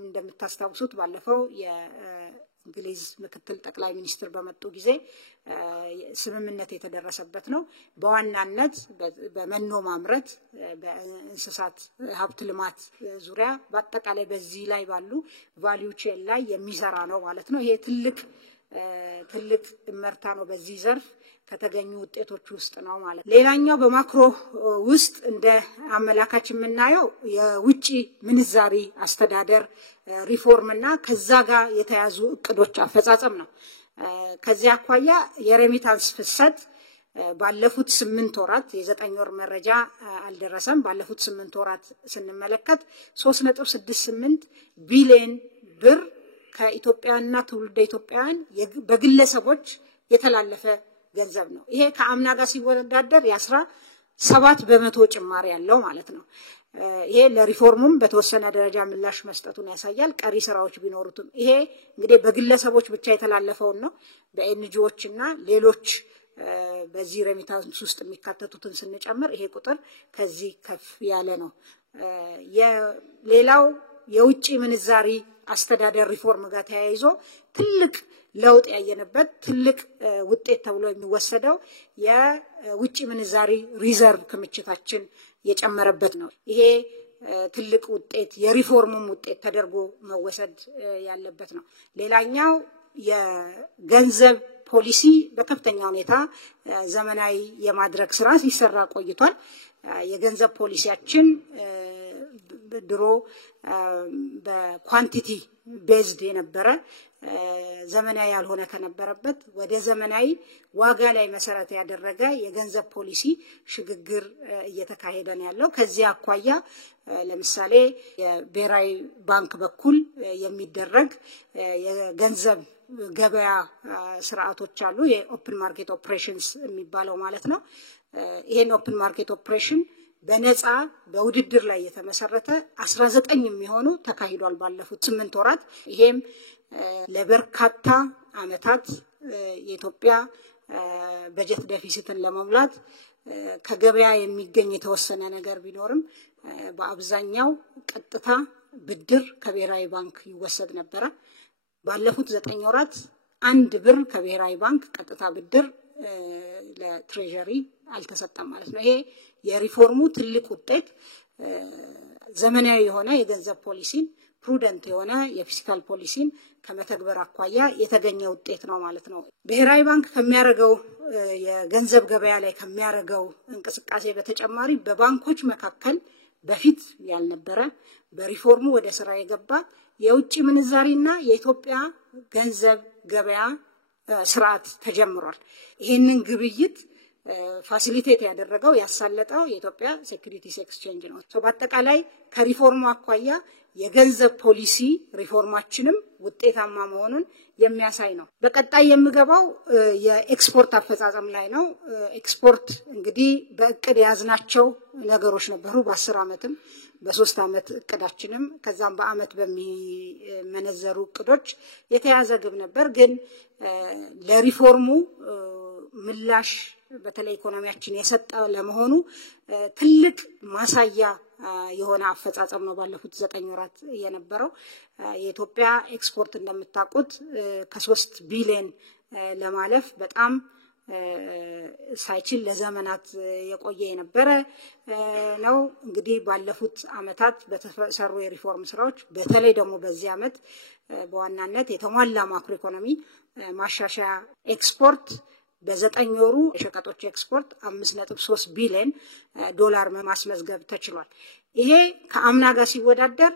እንደምታስታውሱት ባለፈው የእንግሊዝ ምክትል ጠቅላይ ሚኒስትር በመጡ ጊዜ ስምምነት የተደረሰበት ነው በዋናነት በመኖ ማምረት በእንስሳት ሀብት ልማት ዙሪያ በአጠቃላይ በዚህ ላይ ባሉ ቫልዩ ቼን ላይ የሚሰራ ነው ማለት ነው ይሄ ትልቅ እመርታ ነው በዚህ ዘርፍ ከተገኙ ውጤቶች ውስጥ ነው ማለት ሌላኛው በማክሮ ውስጥ እንደ አመላካች የምናየው የውጪ ምንዛሪ አስተዳደር ሪፎርም እና ከዛ ጋር የተያዙ እቅዶች አፈጻጸም ነው ከዚያ አኳያ የሬሚታንስ ፍሰት ባለፉት 8 ወራት የ9 ወር መረጃ አልደረሰም ባለፉት 8 ወራት ስንመለከት 3.68 ቢሊዮን ብር ከኢትዮጵያና ትውልደ ኢትዮጵያውያን በግለሰቦች የተላለፈ ገንዘብ ነው ይሄ ከአምና ጋር ሲወዳደር የ17% ጭማሪ ያለው ማለት ነው ይሄ ለሪፎርሙም በተወሰነ ደረጃ ምላሽ መስጠቱን ያሳያል። ቀሪ ስራዎች ቢኖሩትም ይሄ እንግዲህ በግለሰቦች ብቻ የተላለፈው ነው። በኤንጂኦዎችና ሌሎች በዚህ ሬሚታንስ ውስጥ የሚካተቱትን ስንጨምር ይሄ ቁጥር ከዚህ ከፍ ያለ ነው። የሌላው የውጪ ምንዛሪ አስተዳደር ሪፎርም ጋር ተያይዞ ትልቅ ለውጥ ያየነበት ትልቅ ውጤት ተብሎ የሚወሰደው የውጪ ምንዛሪ ሪዘርቭ ክምችታችን የጨመረበት ነው። ይሄ ትልቅ ውጤት የሪፎርሙም ውጤት ተደርጎ መወሰድ ያለበት ነው። ሌላኛው የገንዘብ ፖሊሲ በከፍተኛ ሁኔታ ዘመናዊ የማድረግ ስራ ሲሰራ ቆይቷል። የገንዘብ ፖሊሲያችን ድሮ በኳንቲቲ ቤዝድ የነበረ ዘመናዊ ያልሆነ ከነበረበት ወደ ዘመናዊ ዋጋ ላይ መሰረት ያደረገ የገንዘብ ፖሊሲ ሽግግር እየተካሄደ ነው ያለው። ከዚህ አኳያ ለምሳሌ የብሔራዊ ባንክ በኩል የሚደረግ የገንዘብ ገበያ ስርዓቶች አሉ። የኦፕን ማርኬት ኦፕሬሽንስ የሚባለው ማለት ነው። ይሄን ኦፕን ማርኬት ኦፕሬሽን በነፃ በውድድር ላይ የተመሰረተ 19 የሚሆኑ ተካሂዷል ባለፉት 8 ወራት። ይሄም ለበርካታ አመታት የኢትዮጵያ በጀት ዴፊሲትን ለመሙላት ከገበያ የሚገኝ የተወሰነ ነገር ቢኖርም በአብዛኛው ቀጥታ ብድር ከብሔራዊ ባንክ ይወሰድ ነበር። ባለፉት 9 ወራት 1 ብር ከብሔራዊ ባንክ ቀጥታ ብድር ለትሬጀሪ አልተሰጠም ማለት ነው። ይሄ የሪፎርሙ ትልቅ ውጤት ዘመናዊ የሆነ የገንዘብ ፖሊሲን ፕሩደንት የሆነ የፊስካል ፖሊሲን ከመተግበር አኳያ የተገኘ ውጤት ነው ማለት ነው። ብሔራዊ ባንክ ከሚያደርገው የገንዘብ ገበያ ላይ ከሚያደርገው እንቅስቃሴ በተጨማሪ በባንኮች መካከል በፊት ያልነበረ በሪፎርሙ ወደ ስራ የገባ የውጭ ምንዛሪና የኢትዮጵያ ገንዘብ ገበያ ስርዓት ተጀምሯል። ይሄንን ግብይት ፋሲሊቴት ያደረገው ያሳለጠው የኢትዮጵያ ሴኩሪቲስ ኤክስቼንጅ ነው። በአጠቃላይ ከሪፎርሙ አኳያ የገንዘብ ፖሊሲ ሪፎርማችንም ውጤታማ መሆኑን የሚያሳይ ነው። በቀጣይ የምገባው የኤክስፖርት አፈጻጸም ላይ ነው። ኤክስፖርት እንግዲህ በእቅድ ያዝናቸው ነገሮች ነበሩ። በ10 አመትም በ3 አመት እቅዳችንም ከዛም በአመት በሚመነዘሩ እቅዶች የተያዘ ግብ ነበር። ግን ለሪፎርሙ ምላሽ በተለይ ኢኮኖሚያችን የሰጠ ለመሆኑ ትልቅ ማሳያ የሆነ አፈጻጸም ነው ባለፉት 9 ወራት የነበረው። የኢትዮጵያ ኤክስፖርት እንደምታውቁት ከ3 ቢሊዮን ለማለፍ በጣም ሳይችል ለዘመናት የቆየ የነበረ ነው። እንግዲህ ባለፉት አመታት በተሰሩ የሪፎርም ስራዎች በተለይ ደግሞ በዚህ አመት በዋናነት የተሟላ ማክሮ ኢኮኖሚ ማሻሻያ ኤክስፖርት በ9 ወሩ የሸቀጦች ኤክስፖርት 5.3 ቢሊዮን ዶላር ማስመዝገብ ተችሏል። ይሄ ከአምና ጋር ሲወዳደር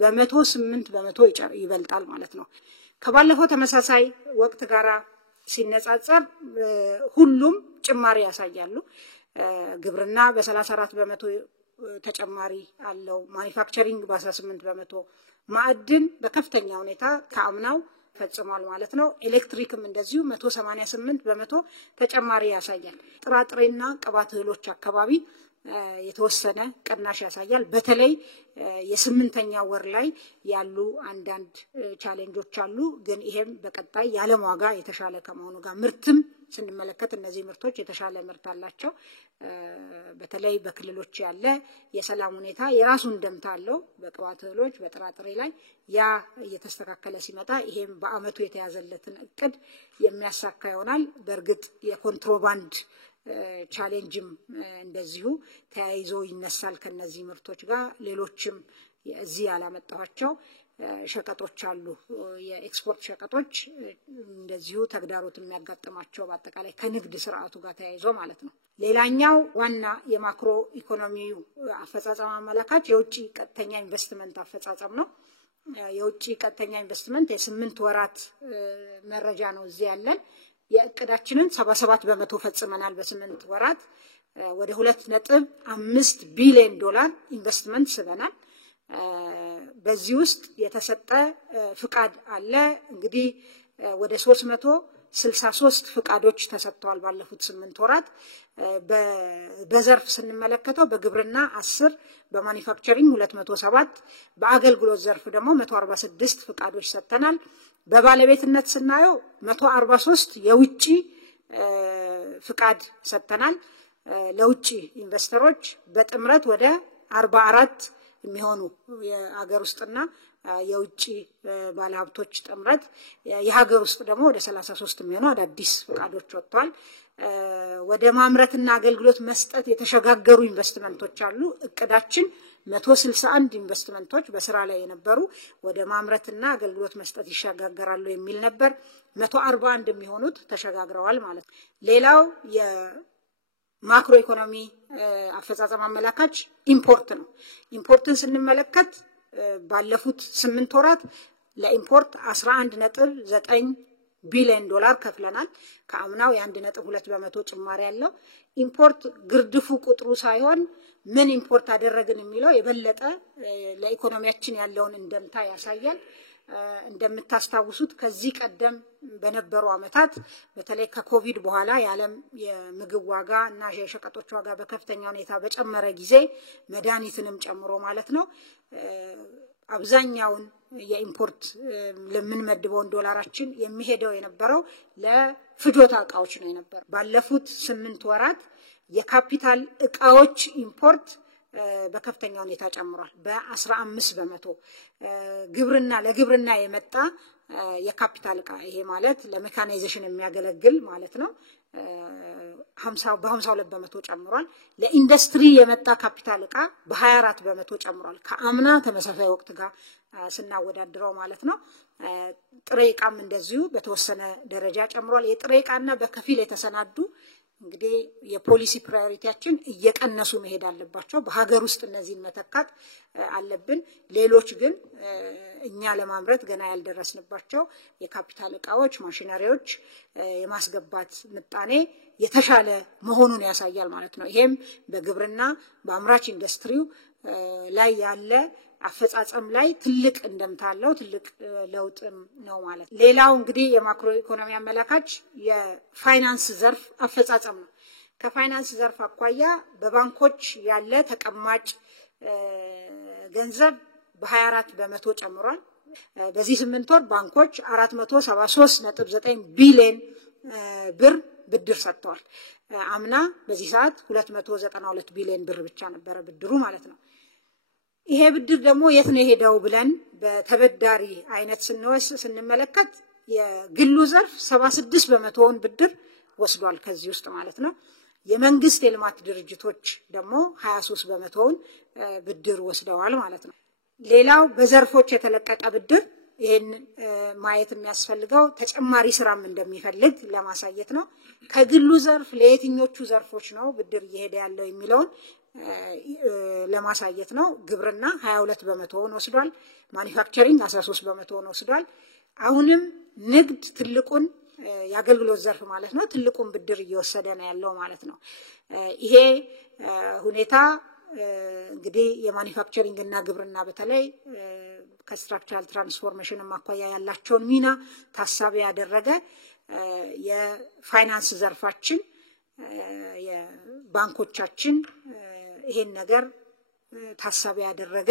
በ108% ይበልጣል ማለት ነው። ከባለፈው ተመሳሳይ ወቅት ጋራ ሲነጻጸር ሁሉም ጭማሪ ያሳያሉ። ግብርና በ34% ተጨማሪ አለው። ማኒፋክቸሪንግ በ18%፣ ማዕድን በከፍተኛ ሁኔታ ከአምናው ፈጽሟል ማለት ነው። ኤሌክትሪክም እንደዚሁ 188% ተጨማሪ ያሳያል። ጥራጥሬና ቅባት እህሎች አካባቢ የተወሰነ ቅናሽ ያሳያል። በተለይ የ8ኛ ወር ላይ ያሉ አንዳንድ ቻሌንጆች አሉ። ግን ይሄም በቀጣይ የዓለም ዋጋ የተሻለ ከመሆኑ ጋር ምርትም ስንመለከት እነዚህ ምርቶች የተሻለ ምርት አላቸው። በተለይ በክልሎች ያለ የሰላም ሁኔታ የራሱን ደምታ አለው። በቅባት እህሎች በጥራጥሬ ላይ ያ እየተስተካከለ ሲመጣ ይሄም በአመቱ የተያዘለትን እቅድ የሚያሳካ ይሆናል። በእርግጥ የኮንትሮባንድ ቻሌንጅም እንደዚሁ ተያይዞ ይነሳል ከነዚህ ምርቶች ጋር። ሌሎችም እዚህ ያላመጣቸው ሸቀጦች አሉ። የኤክስፖርት ሸቀጦች እንደዚሁ ተግዳሮት የሚያጋጥማቸው በአጠቃላይ ከንግድ ስርዓቱ ጋር ተያይዞ ማለት ነው። ሌላኛው ዋና የማክሮ ኢኮኖሚው አፈጻጸም አመላካች የውጭ ቀጥተኛ ኢንቨስትመንት አፈጻጸም ነው። የውጭ ቀጥተኛ ኢንቨስትመንት የ8 ወራት መረጃ ነው እዚህ ያለን። የእቅዳችንን 77% ፈጽመናል። በ8 ወራት ወደ 2.5 ቢሊዮን ዶላር ኢንቨስትመንት ስበናል። በዚህ ውስጥ የተሰጠ ፍቃድ አለ። እንግዲህ ወደ 63 ፍቃዶች ተሰጥተዋል ባለፉት 8 ወራት። በዘርፍ ስንመለከተው በግብርና 10 በማኒፋክቸሪንግ 207 በአገልግሎት ዘርፍ ደግሞ 146 ፍቃዶች ሰጥተናል። በባለቤትነት ስናየው 143 የውጪ ፍቃድ ሰጥተናል ለውጪ ኢንቨስተሮች በጥምረት ወደ 44 የሚሆኑ የሀገር ውስጥና የውጪ ባለሀብቶች ጥምረት የሀገር ውስጥ ደግሞ ወደ 33 የሚሆኑ አዳዲስ ፍቃዶች ወጥተዋል። ወደ ማምረትና አገልግሎት መስጠት የተሸጋገሩ ኢንቨስትመንቶች አሉ። እቅዳችን 161 ኢንቨስትመንቶች በስራ ላይ የነበሩ ወደ ማምረትና አገልግሎት መስጠት ይሸጋገራሉ የሚል ነበር። 141 የሚሆኑት ተሸጋግረዋል ማለት ነው። ሌላው የማክሮ ኢኮኖሚ አፈጻጸም አመላካች ኢምፖርት ነው። ኢምፖርትን ስንመለከት ባለፉት 8 ወራት ለኢምፖርት 11.9 ቢሊዮን ዶላር ከፍለናል። ከአምናው የ1.2% ጭማሪ ያለው ኢምፖርት ግርድፉ ቁጥሩ ሳይሆን ምን ኢምፖርት አደረግን የሚለው የበለጠ ለኢኮኖሚያችን ያለውን እንደምታ ያሳያል። እንደምታስታውሱት ከዚህ ቀደም በነበሩ አመታት በተለይ ከኮቪድ በኋላ የዓለም የምግብ ዋጋ እና የሸቀጦች ዋጋ በከፍተኛ ሁኔታ በጨመረ ጊዜ መድኃኒትንም ጨምሮ ማለት ነው አብዛኛውን የኢምፖርት ለምንመድበውን ዶላራችን የሚሄደው የነበረው ለፍጆታ እቃዎች ነው የነበረው። ባለፉት 8 ወራት የካፒታል እቃዎች ኢምፖርት በከፍተኛ ሁኔታ ጨምሯል በ15%። ግብርና ለግብርና የመጣ የካፒታል እቃ ይሄ ማለት ለሜካናይዜሽን የሚያገለግል ማለት ነው 52% ጨምሯል። ለኢንዱስትሪ የመጣ ካፒታል እቃ በ24% ጨምሯል ከአምና ተመሳሳይ ወቅት ጋር ስናወዳድረው ማለት ነው። ጥሬ እቃም እንደዚሁ በተወሰነ ደረጃ ጨምሯል። የጥሬ እቃና በከፊል የተሰናዱ እንግዲህ የፖሊሲ ፕራዮሪቲያችን እየቀነሱ መሄድ አለባቸው። በሀገር ውስጥ እነዚህን መተካት አለብን። ሌሎች ግን እኛ ለማምረት ገና ያልደረስንባቸው የካፒታል እቃዎች ማሽነሪዎች የማስገባት ምጣኔ የተሻለ መሆኑን ያሳያል ማለት ነው። ይሄም በግብርና በአምራች ኢንዱስትሪው ላይ ያለ አፈጻጸም ላይ ትልቅ እንደምታለው ትልቅ ለውጥ ነው ማለት። ሌላው እንግዲህ የማክሮ ኢኮኖሚ አመላካች የፋይናንስ ዘርፍ አፈጻጸም ነው። ከፋይናንስ ዘርፍ አኳያ በባንኮች ያለ ተቀማጭ ገንዘብ በ24% ጨምሯል። በዚህ 8 ወር ባንኮች 473.9 ቢሊዮን ብር ብድር ሰጥተዋል። አምና በዚህ ሰዓት 292 ቢሊዮን ብር ብቻ ነበረ ብድሩ ማለት ነው። ይሄ ብድር ደግሞ የት ነው ሄደው ብለን በተበዳሪ አይነት ስንመለከት የግሉ ዘርፍ 76%ውን ብድር ወስዷል ከዚህ ውስጥ ማለት ነው። የመንግስት የልማት ድርጅቶች ደግሞ 23%ውን ብድር ወስደዋል ማለት ነው። ሌላው በዘርፎች የተለቀቀ ብድር ይሄን ማየት የሚያስፈልገው ተጨማሪ ስራም እንደሚፈልግ ለማሳየት ነው። ከግሉ ዘርፍ ለየትኞቹ ዘርፎች ነው ብድር እየሄደ ያለው የሚለውን ለማሳየት ነው። ግብርና 22%ውን ወስዷል። ማኒፋክቸሪንግ 13%ውን ወስዷል። አሁንም ንግድ ትልቁን የአገልግሎት ዘርፍ ማለት ነው ትልቁን ብድር እየወሰደ ነው ያለው ማለት ነው። ይሄ ሁኔታ እንግዲህ የማኒፋክቸሪንግ እና ግብርና በተለይ ከስትራክቸራል ትራንስፎርሜሽን ማኳያ ያላቸውን ሚና ታሳቢ ያደረገ የፋይናንስ ዘርፋችን የባንኮቻችን ይሄን ነገር ታሳቢ ያደረገ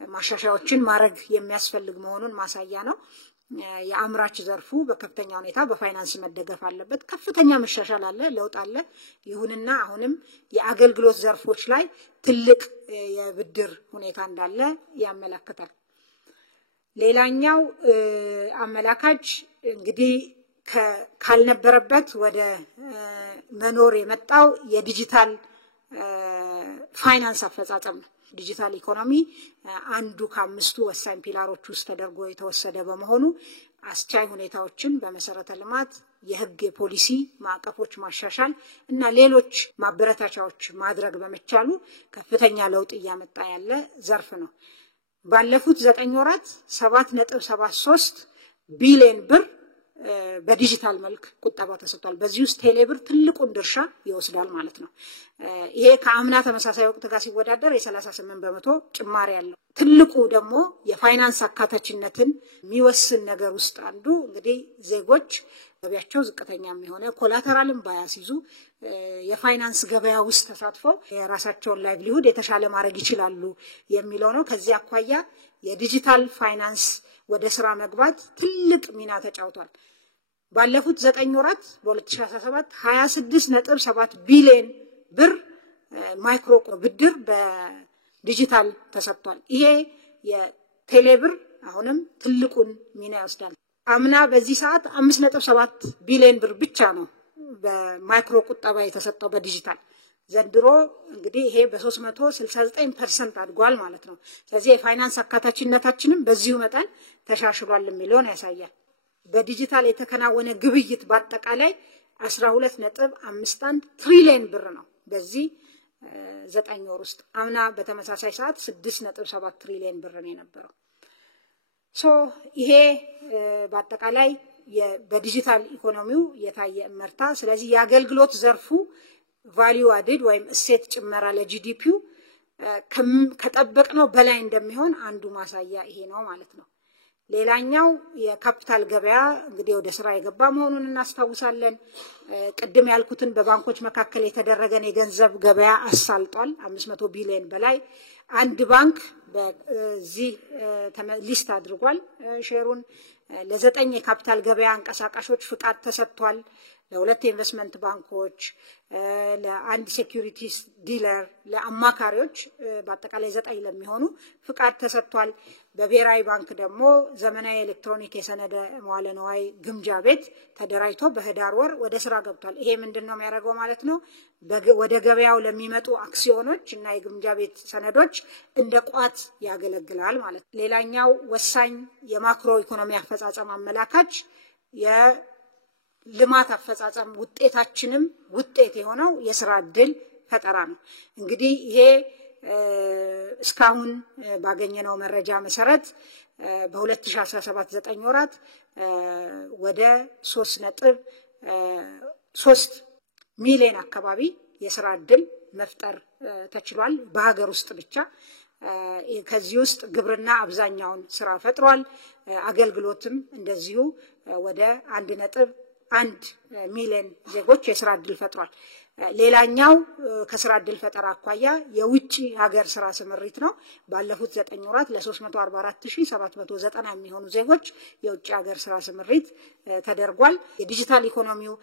ማሻሻያዎችን ማድረግ የሚያስፈልግ መሆኑን ማሳያ ነው። የአምራች ዘርፉ በከፍተኛ ሁኔታ በፋይናንስ መደገፍ አለበት። ከፍተኛ መሻሻል አለ፣ ለውጥ አለ። ይሁንና አሁንም የአገልግሎት ዘርፎች ላይ ትልቅ የብድር ሁኔታ እንዳለ ያመለክታል። ሌላኛው አመላካች እንግዲህ ካልነበረበት ወደ መኖር የመጣው የዲጂታል ፋይናንስ አፈጻጸም ነው። ዲጂታል ኢኮኖሚ አንዱ ከአምስቱ ወሳኝ ፒላሮች ውስጥ ተደርጎ የተወሰደ በመሆኑ አስቻይ ሁኔታዎችን በመሰረተ ልማት የህግ የፖሊሲ ማዕቀፎች ማሻሻል እና ሌሎች ማበረታቻዎች ማድረግ በመቻሉ ከፍተኛ ለውጥ እያመጣ ያለ ዘርፍ ነው። ባለፉት 9 ወራት 7.73 ቢሊዮን ብር በዲጂታል መልክ ቁጠባ ተሰጥቷል። በዚህ ውስጥ ቴሌብር ትልቁን ድርሻ ይወስዳል ማለት ነው። ይሄ ከአምና ተመሳሳይ ወቅት ጋር ሲወዳደር የ38% ጭማሪ ያለው ትልቁ ደግሞ የፋይናንስ አካታችነትን የሚወስን ነገር ውስጥ አንዱ እንግዲህ ዜጎች ገቢያቸው ዝቅተኛም የሆነ ኮላተራልም ባያስይዙ የፋይናንስ ገበያ ውስጥ ተሳትፈው የራሳቸውን ላይቭሊሁድ የተሻለ ማድረግ ይችላሉ የሚለው ነው። ከዚህ አኳያ የዲጂታል ፋይናንስ ወደ ስራ መግባት ትልቅ ሚና ተጫውቷል። ባለፉት 9 ወራት በ2017 26.7 ቢሊዮን ብር ማይክሮ ብድር በዲጂታል ተሰጥቷል። ይሄ የቴሌብር አሁንም ትልቁን ሚና ይወስዳል። አምና በዚህ ሰዓት 5.7 ቢሊዮን ብር ብቻ ነው በማይክሮ ቁጠባ የተሰጠው በዲጂታል። ዘንድሮ እንግዲህ ይሄ በ369% አድጓል ማለት ነው። ስለዚህ የፋይናንስ አካታችነታችንም በዚሁ መጠን ተሻሽሏል የሚለውን ያሳያል። በዲጂታል የተከናወነ ግብይት በአጠቃላይ 12.51 ትሪሊዮን ብር ነው በዚህ 9 ወር ውስጥ። አምና በተመሳሳይ ሰዓት 6.7 ትሪሊዮን ብር ነው የነበረው። ይሄ በአጠቃላይ በዲጂታል ኢኮኖሚው የታየ እመርታ። ስለዚህ የአገልግሎት ዘርፉ ቫልዩ አድድ ወይም እሴት ጭመራ ለጂዲፒው ከጠበቅነው በላይ እንደሚሆን አንዱ ማሳያ ይሄ ነው ማለት ነው። ሌላኛው የካፒታል ገበያ እንግዲህ ወደ ስራ የገባ መሆኑን እናስታውሳለን። ቅድም ያልኩትን በባንኮች መካከል የተደረገን የገንዘብ ገበያ አሳልጧል። 500 ቢሊዮን በላይ አንድ ባንክ በዚህ ሊስት አድርጓል ሼሩን። ለ9 የካፒታል ገበያ አንቀሳቃሾች ፍቃድ ተሰጥቷል። ለ2 ኢንቨስትመንት ባንኮች፣ ለአንድ ሴኩሪቲስ ዲለር፣ ለአማካሪዎች በአጠቃላይ 9 ለሚሆኑ ፍቃድ ተሰጥቷል። በብሔራዊ ባንክ ደግሞ ዘመናዊ ኤሌክትሮኒክ የሰነደ መዋለ ንዋይ ግምጃ ቤት ተደራጅቶ በህዳር ወር ወደ ስራ ገብቷል። ይሄ ምንድነው የሚያደርገው ማለት ነው? ወደ ገበያው ለሚመጡ አክሲዮኖች እና የግምጃ ቤት ሰነዶች እንደ ቋት ያገለግላል ማለት ነው። ሌላኛው ወሳኝ የማክሮ ኢኮኖሚ አፈጻጸም አመላካች የልማት አፈጻጸም ውጤታችንም ውጤት የሆነው የስራ ዕድል ፈጠራ ነው። እንግዲህ ይሄ እስካሁን ባገኘነው መረጃ መሰረት በ2017 9 ወራት ወደ 3.3 ሚሊዮን አካባቢ የስራ ዕድል መፍጠር ተችሏል በሀገር ውስጥ ብቻ። ከዚህ ውስጥ ግብርና አብዛኛውን ስራ ፈጥሯል። አገልግሎትም እንደዚሁ ወደ 1.1 ሚሊዮን ዜጎች የስራ ዕድል ፈጥሯል። ሌላኛው ከስራ ዕድል ፈጠራ አኳያ የውጪ ሀገር ስራ ስምሪት ነው። ባለፉት 9 ወራት ለ344790 የሚሆኑ ዜጎች የውጪ ሀገር ስራ ስምሪት ተደርጓል። የዲጂታል ኢኮኖሚው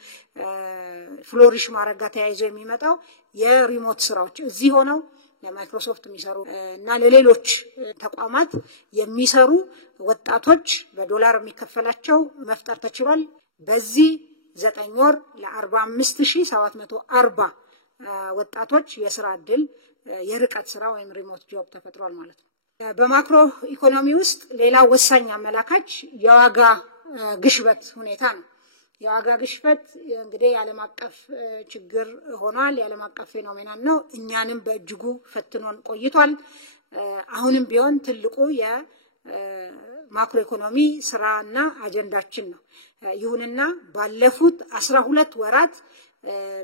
ፍሎሪሽ ማድረግ ጋር ተያይዞ የሚመጣው የሪሞት ስራዎች እዚህ ሆነው ለማይክሮሶፍት የሚሰሩ እና ለሌሎች ተቋማት የሚሰሩ ወጣቶች በዶላር የሚከፈላቸው መፍጠር ተችሏል። በዚህ 9 ወር ለ45740 ወጣቶች የስራ ዕድል የርቀት ስራ ወይም ሪሞት ጆብ ተፈጥሯል ማለት ነው። በማክሮ ኢኮኖሚ ውስጥ ሌላው ወሳኝ አመላካች የዋጋ ግሽበት ሁኔታ ነው። የዋጋ ግሽበት እንግዲህ የዓለም አቀፍ ችግር ሆኗል። የዓለም አቀፍ ፌኖሜናል ነው። እኛንም በእጅጉ ፈትኖን ቆይቷል። አሁንም ቢሆን ትልቁ የማክሮ ኢኮኖሚ ስራና አጀንዳችን ነው። ይሁንና ባለፉት 12 ወራት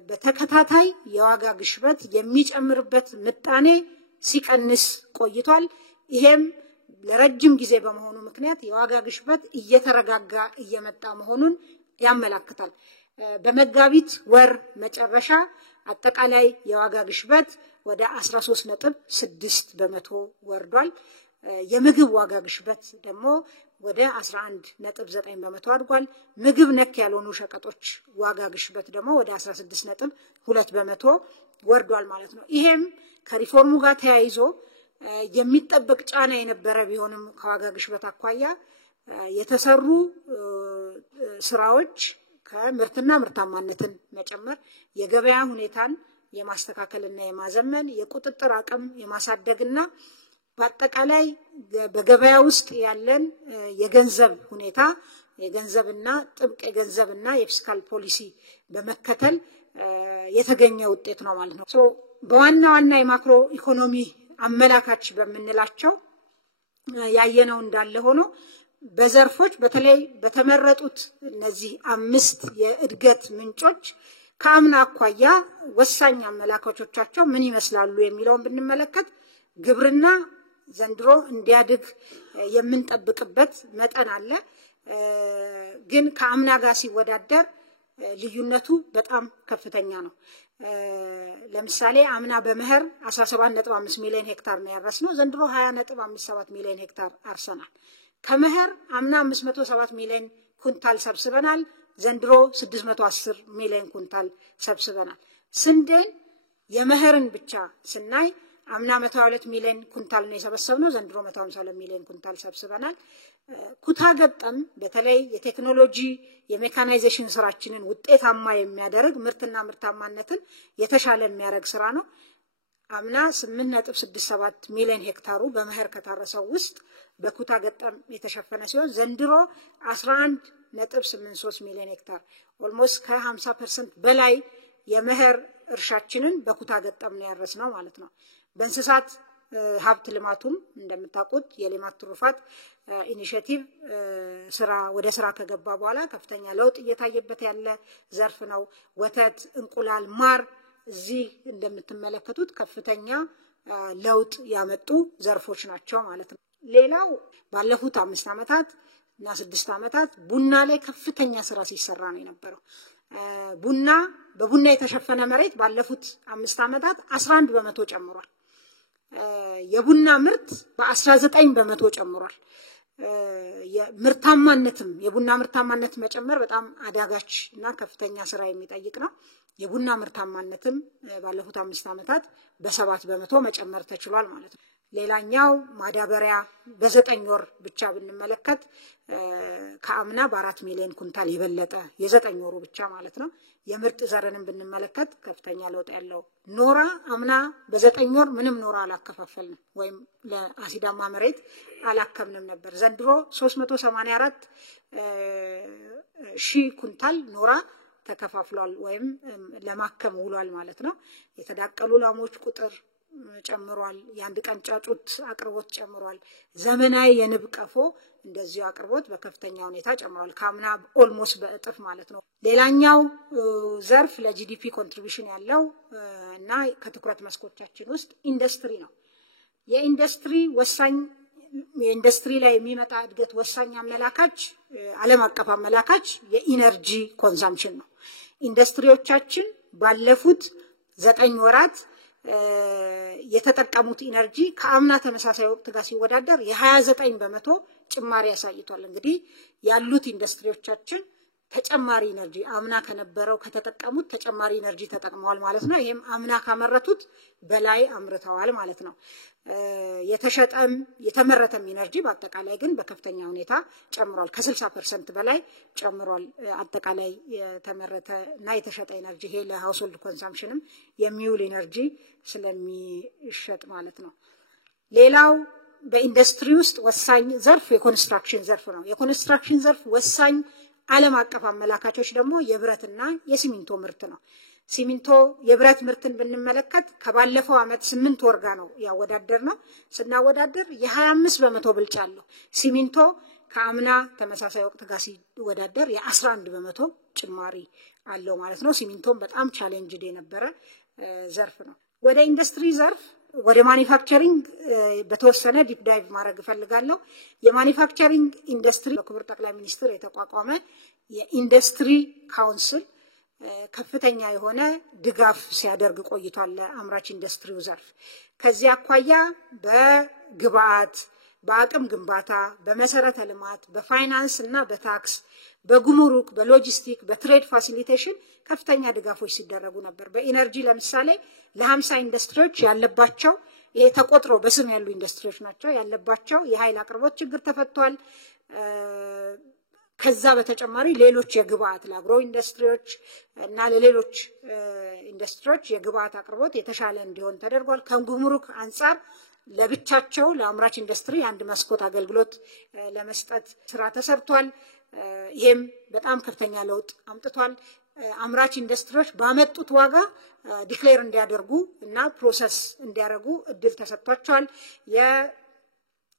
በተከታታይ የዋጋ ግሽበት የሚጨምርበት ምጣኔ ሲቀንስ ቆይቷል። ይሄም ለረጅም ጊዜ በመሆኑ ምክንያት የዋጋ ግሽበት እየተረጋጋ እየመጣ መሆኑን ያመለክታል። በመጋቢት ወር መጨረሻ አጠቃላይ የዋጋ ግሽበት ወደ 13.6 በመቶ ወርዷል። የምግብ ዋጋ ግሽበት ደግሞ ወደ 11.9 በመቶ አድጓል። ምግብ ነክ ያልሆኑ ሸቀጦች ዋጋ ግሽበት ደግሞ ወደ 16.2 በመቶ ወርዷል ማለት ነው። ይሄም ከሪፎርሙ ጋር ተያይዞ የሚጠበቅ ጫና የነበረ ቢሆንም ከዋጋ ግሽበት አኳያ የተሰሩ ስራዎች ከምርትና ምርታማነትን መጨመር፣ የገበያ ሁኔታን የማስተካከልና የማዘመን፣ የቁጥጥር አቅም የማሳደግና በአጠቃላይ በገበያ ውስጥ ያለን የገንዘብ ሁኔታ የገንዘብና ጥብቅ የገንዘብና የፊስካል ፖሊሲ በመከተል የተገኘ ውጤት ነው ማለት ነው። በዋና ዋና የማክሮ ኢኮኖሚ አመላካች በመንላቸው ያየነው እንዳለ ሆኖ በዘርፎች በተለይ በተመረጡት እነዚህ 5 የእድገት ምንጮች ከአምና አኳያ ወሳኝ አመላካቾቻቸው ምን ይመስላሉ የሚለውን ብንመለከት ግብርና ዘንድሮ እንዲያድግ የምንጠብቅበት መጠን አለ። ግን ከአምና ጋር ሲወዳደር ልዩነቱ በጣም ከፍተኛ ነው። ለምሳሌ አምና በመኸር 17.5 ሚሊዮን ሄክታር ነው ያረስነው። ዘንድሮ 20.57 ሚሊዮን ሄክታር አርሰናል። ከመኸር አምና 507 ሚሊዮን ኩንታል ሰብስበናል። ዘንድሮ 610 ሚሊዮን ኩንታል ሰብስበናል። ስንዴን የመኸርን ብቻ ስናይ አምና 122 ሚሊዮን ኩንታል ነው የሰበሰብነው። ዘንድሮ 152 ሚሊዮን ኩንታል ሰብስበናል። ኩታ ገጠም በተለይ የቴክኖሎጂ የሜካናይዜሽን ስራችንን ውጤታማ የሚያደርግ ምርትና ምርታማነትን የተሻለ የሚያደርግ ስራ ነው። አምና 8.67 ሚሊዮን ሄክታሩ በመኸር ከታረሰው ውስጥ በኩታ ገጠም የተሸፈነ ሲሆን ዘንድሮ 11.83 ሚሊዮን ሄክታር ኦልሞስት ከ50% በላይ የመኸር እርሻችንን በኩታ ገጠም ነው ያረስነው ማለት ነው። በእንስሳት ሀብት ልማቱም እንደምታውቁት የሌማት ትሩፋት ኢኒሼቲቭ ወደ ስራ ከገባ በኋላ ከፍተኛ ለውጥ እየታየበት ያለ ዘርፍ ነው። ወተት፣ እንቁላል፣ ማር እዚህ እንደምትመለከቱት ከፍተኛ ለውጥ ያመጡ ዘርፎች ናቸው ማለት ነው። ሌላው ባለፉት 5 ዓመታት እና 6 ዓመታት ቡና ላይ ከፍተኛ ስራ ሲሰራ ነው የነበረው። በቡና የተሸፈነ መሬት ባለፉት 5 ዓመታት 11 በመቶ ጨምሯል። የቡና ምርት በ19 በመቶ ጨምሯል። የምርታማነትም የቡና ምርታማነት መጨመር በጣም አዳጋች እና ከፍተኛ ስራ የሚጠይቅ ነው። የቡና ምርታማነትም ባለፉት 5 ዓመታት በ7 በመቶ መጨመር ተችሏል ማለት ነው። ሌላኛው ማዳበሪያ በ9 ወር ብቻ ብንመለከት ከአምና በ4 ሚሊዮን ኩንታል የበለጠ የ9 ወሩ ብቻ ማለት ነው። የምርጥ ዘርንም ብንመለከት ከፍተኛ ለውጥ ያለው ኖራ አምና በ9 ወር ምንም ኖራ አላከፋፈልንም ወይም ለአሲዳማ መሬት አላከምንም ነበር። ዘንድሮ 384 ሺህ ኩንታል ኖራ ተከፋፍሏል ወይም ለማከም ውሏል ማለት ነው። የተዳቀሉ ላሞች ቁጥር ጨምሯል። የአንድ ቀን ጫጩት አቅርቦት ጨምሯል። ዘመናዊ የንብ ቀፎ እንደዚሁ አቅርቦት በከፍተኛ ሁኔታ ጨምሯል። ካምና ኦልሞስት በእጥፍ ማለት ነው። ሌላኛው ዘርፍ ለጂዲፒ ኮንትሪቢዩሽን ያለው እና ከትኩረት መስኮቻችን ውስጥ ኢንዱስትሪ ነው። የኢንዱስትሪ ላይ የሚመጣ እድገት ወሳኝ አመላካች ዓለም አቀፍ አመላካች የኢነርጂ ኮንሰምፕሽን ነው። ኢንዱስትሪዎቻችን ባለፉት 9 ወራት የተጠቀሙት ኢነርጂ ከአምና ተመሳሳይ ወቅት ጋር ሲወዳደር የ29 በመቶ ጭማሪ ያሳይቷል። እንግዲህ ያሉት ኢንዱስትሪዎቻችን ተጨማሪ ኢነርጂ አምና ከነበረው ከተጠቀሙት ተጨማሪ ኢነርጂ ተጠቅመዋል ማለት ነው። ይሄም አምና ካመረቱት በላይ አምርተዋል ማለት ነው። የተሸጠም የተመረተም ኢነርጂ በአጠቃላይ ግን በከፍተኛ ሁኔታ ጨምሯል። ከ60% በላይ ጨምሯል። አጠቃላይ የተመረተ እና የተሸጠ ኢነርጂ ይሄ ለሃውስሆልድ ኮንሰምፕሽንም የሚውል ኢነርጂ ስለሚሸጥ ማለት ነው። ሌላው በኢንዱስትሪ ውስጥ ወሳኝ ዘርፍ የኮንስትራክሽን ዘርፍ ነው። የኮንስትራክሽን ዘርፍ ወሳኝ ዓለም አቀፍ አመላካቾች ደግሞ የብረትና የሲሚንቶ ምርት ነው። ሲሚንቶ የብረት ምርትን ብንመለከት ከባለፈው ዓመት 8 ወር ጋር ነው ያወዳደርነው። ስናወዳደር የ25 በመቶ ብልጫ አለው። ሲሚንቶ ከአምና ተመሳሳይ ወቅት ጋር ሲወዳደር የ11 በመቶ ጭማሪ አለው ማለት ነው። ሲሚንቶም በጣም ቻሌንጅድ የነበረ ዘርፍ ነው። ወደ ኢንዱስትሪ ዘርፍ ወደ ማኒፋክቸሪንግ በተወሰነ ዲፕ ዳይቭ ማድረግ ፈልጋለሁ። የማኒፋክቸሪንግ ኢንዱስትሪ በክቡር ጠቅላይ ሚኒስትር የተቋቋመ የኢንዱስትሪ ካውንስል ከፍተኛ የሆነ ድጋፍ ሲያደርግ ቆይቷል ለአምራች ኢንዱስትሪው ዘርፍ። ከዚህ አኳያ በግብአት፣ በአቅም ግንባታ፣ በመሰረተ ልማት፣ በፋይናንስ እና በታክስ፣ በጉምሩክ፣ በሎጂስቲክ፣ በትሬድ ፋሲሊቴሽን ከፍተኛ ድጋፎች ሲደረጉ ነበር። በኢነርጂ ለምሳሌ ለ50 ኢንዱስትሪዎች ያለባቸው ይሄ ተቆጥሮ በስም ያሉ ኢንዱስትሪዎች ናቸው ያለባቸው የኃይል አቅርቦት ችግር ተፈቷል። ከዛ በተጨማሪ ሌሎች የግብአት ለአግሮ ኢንዱስትሪዎች እና ለሌሎች ኢንዱስትሪዎች የግብአት አቅርቦት የተሻለ እንዲሆን ተደርጓል። ከጉምሩክ አንፃር ለብቻቸው ለአምራች ኢንዱስትሪ አንድ መስኮት አገልግሎት ለመስጠት ስራ ተሰርቷል። ይሄም በጣም ከፍተኛ ለውጥ አምጥቷል። አምራች ኢንዱስትሪዎች ባመጡት ዋጋ ዲክሌር እንዲያደርጉ እና ፕሮሰስ እንዲያደርጉ እድል ተሰጥቷቸዋል።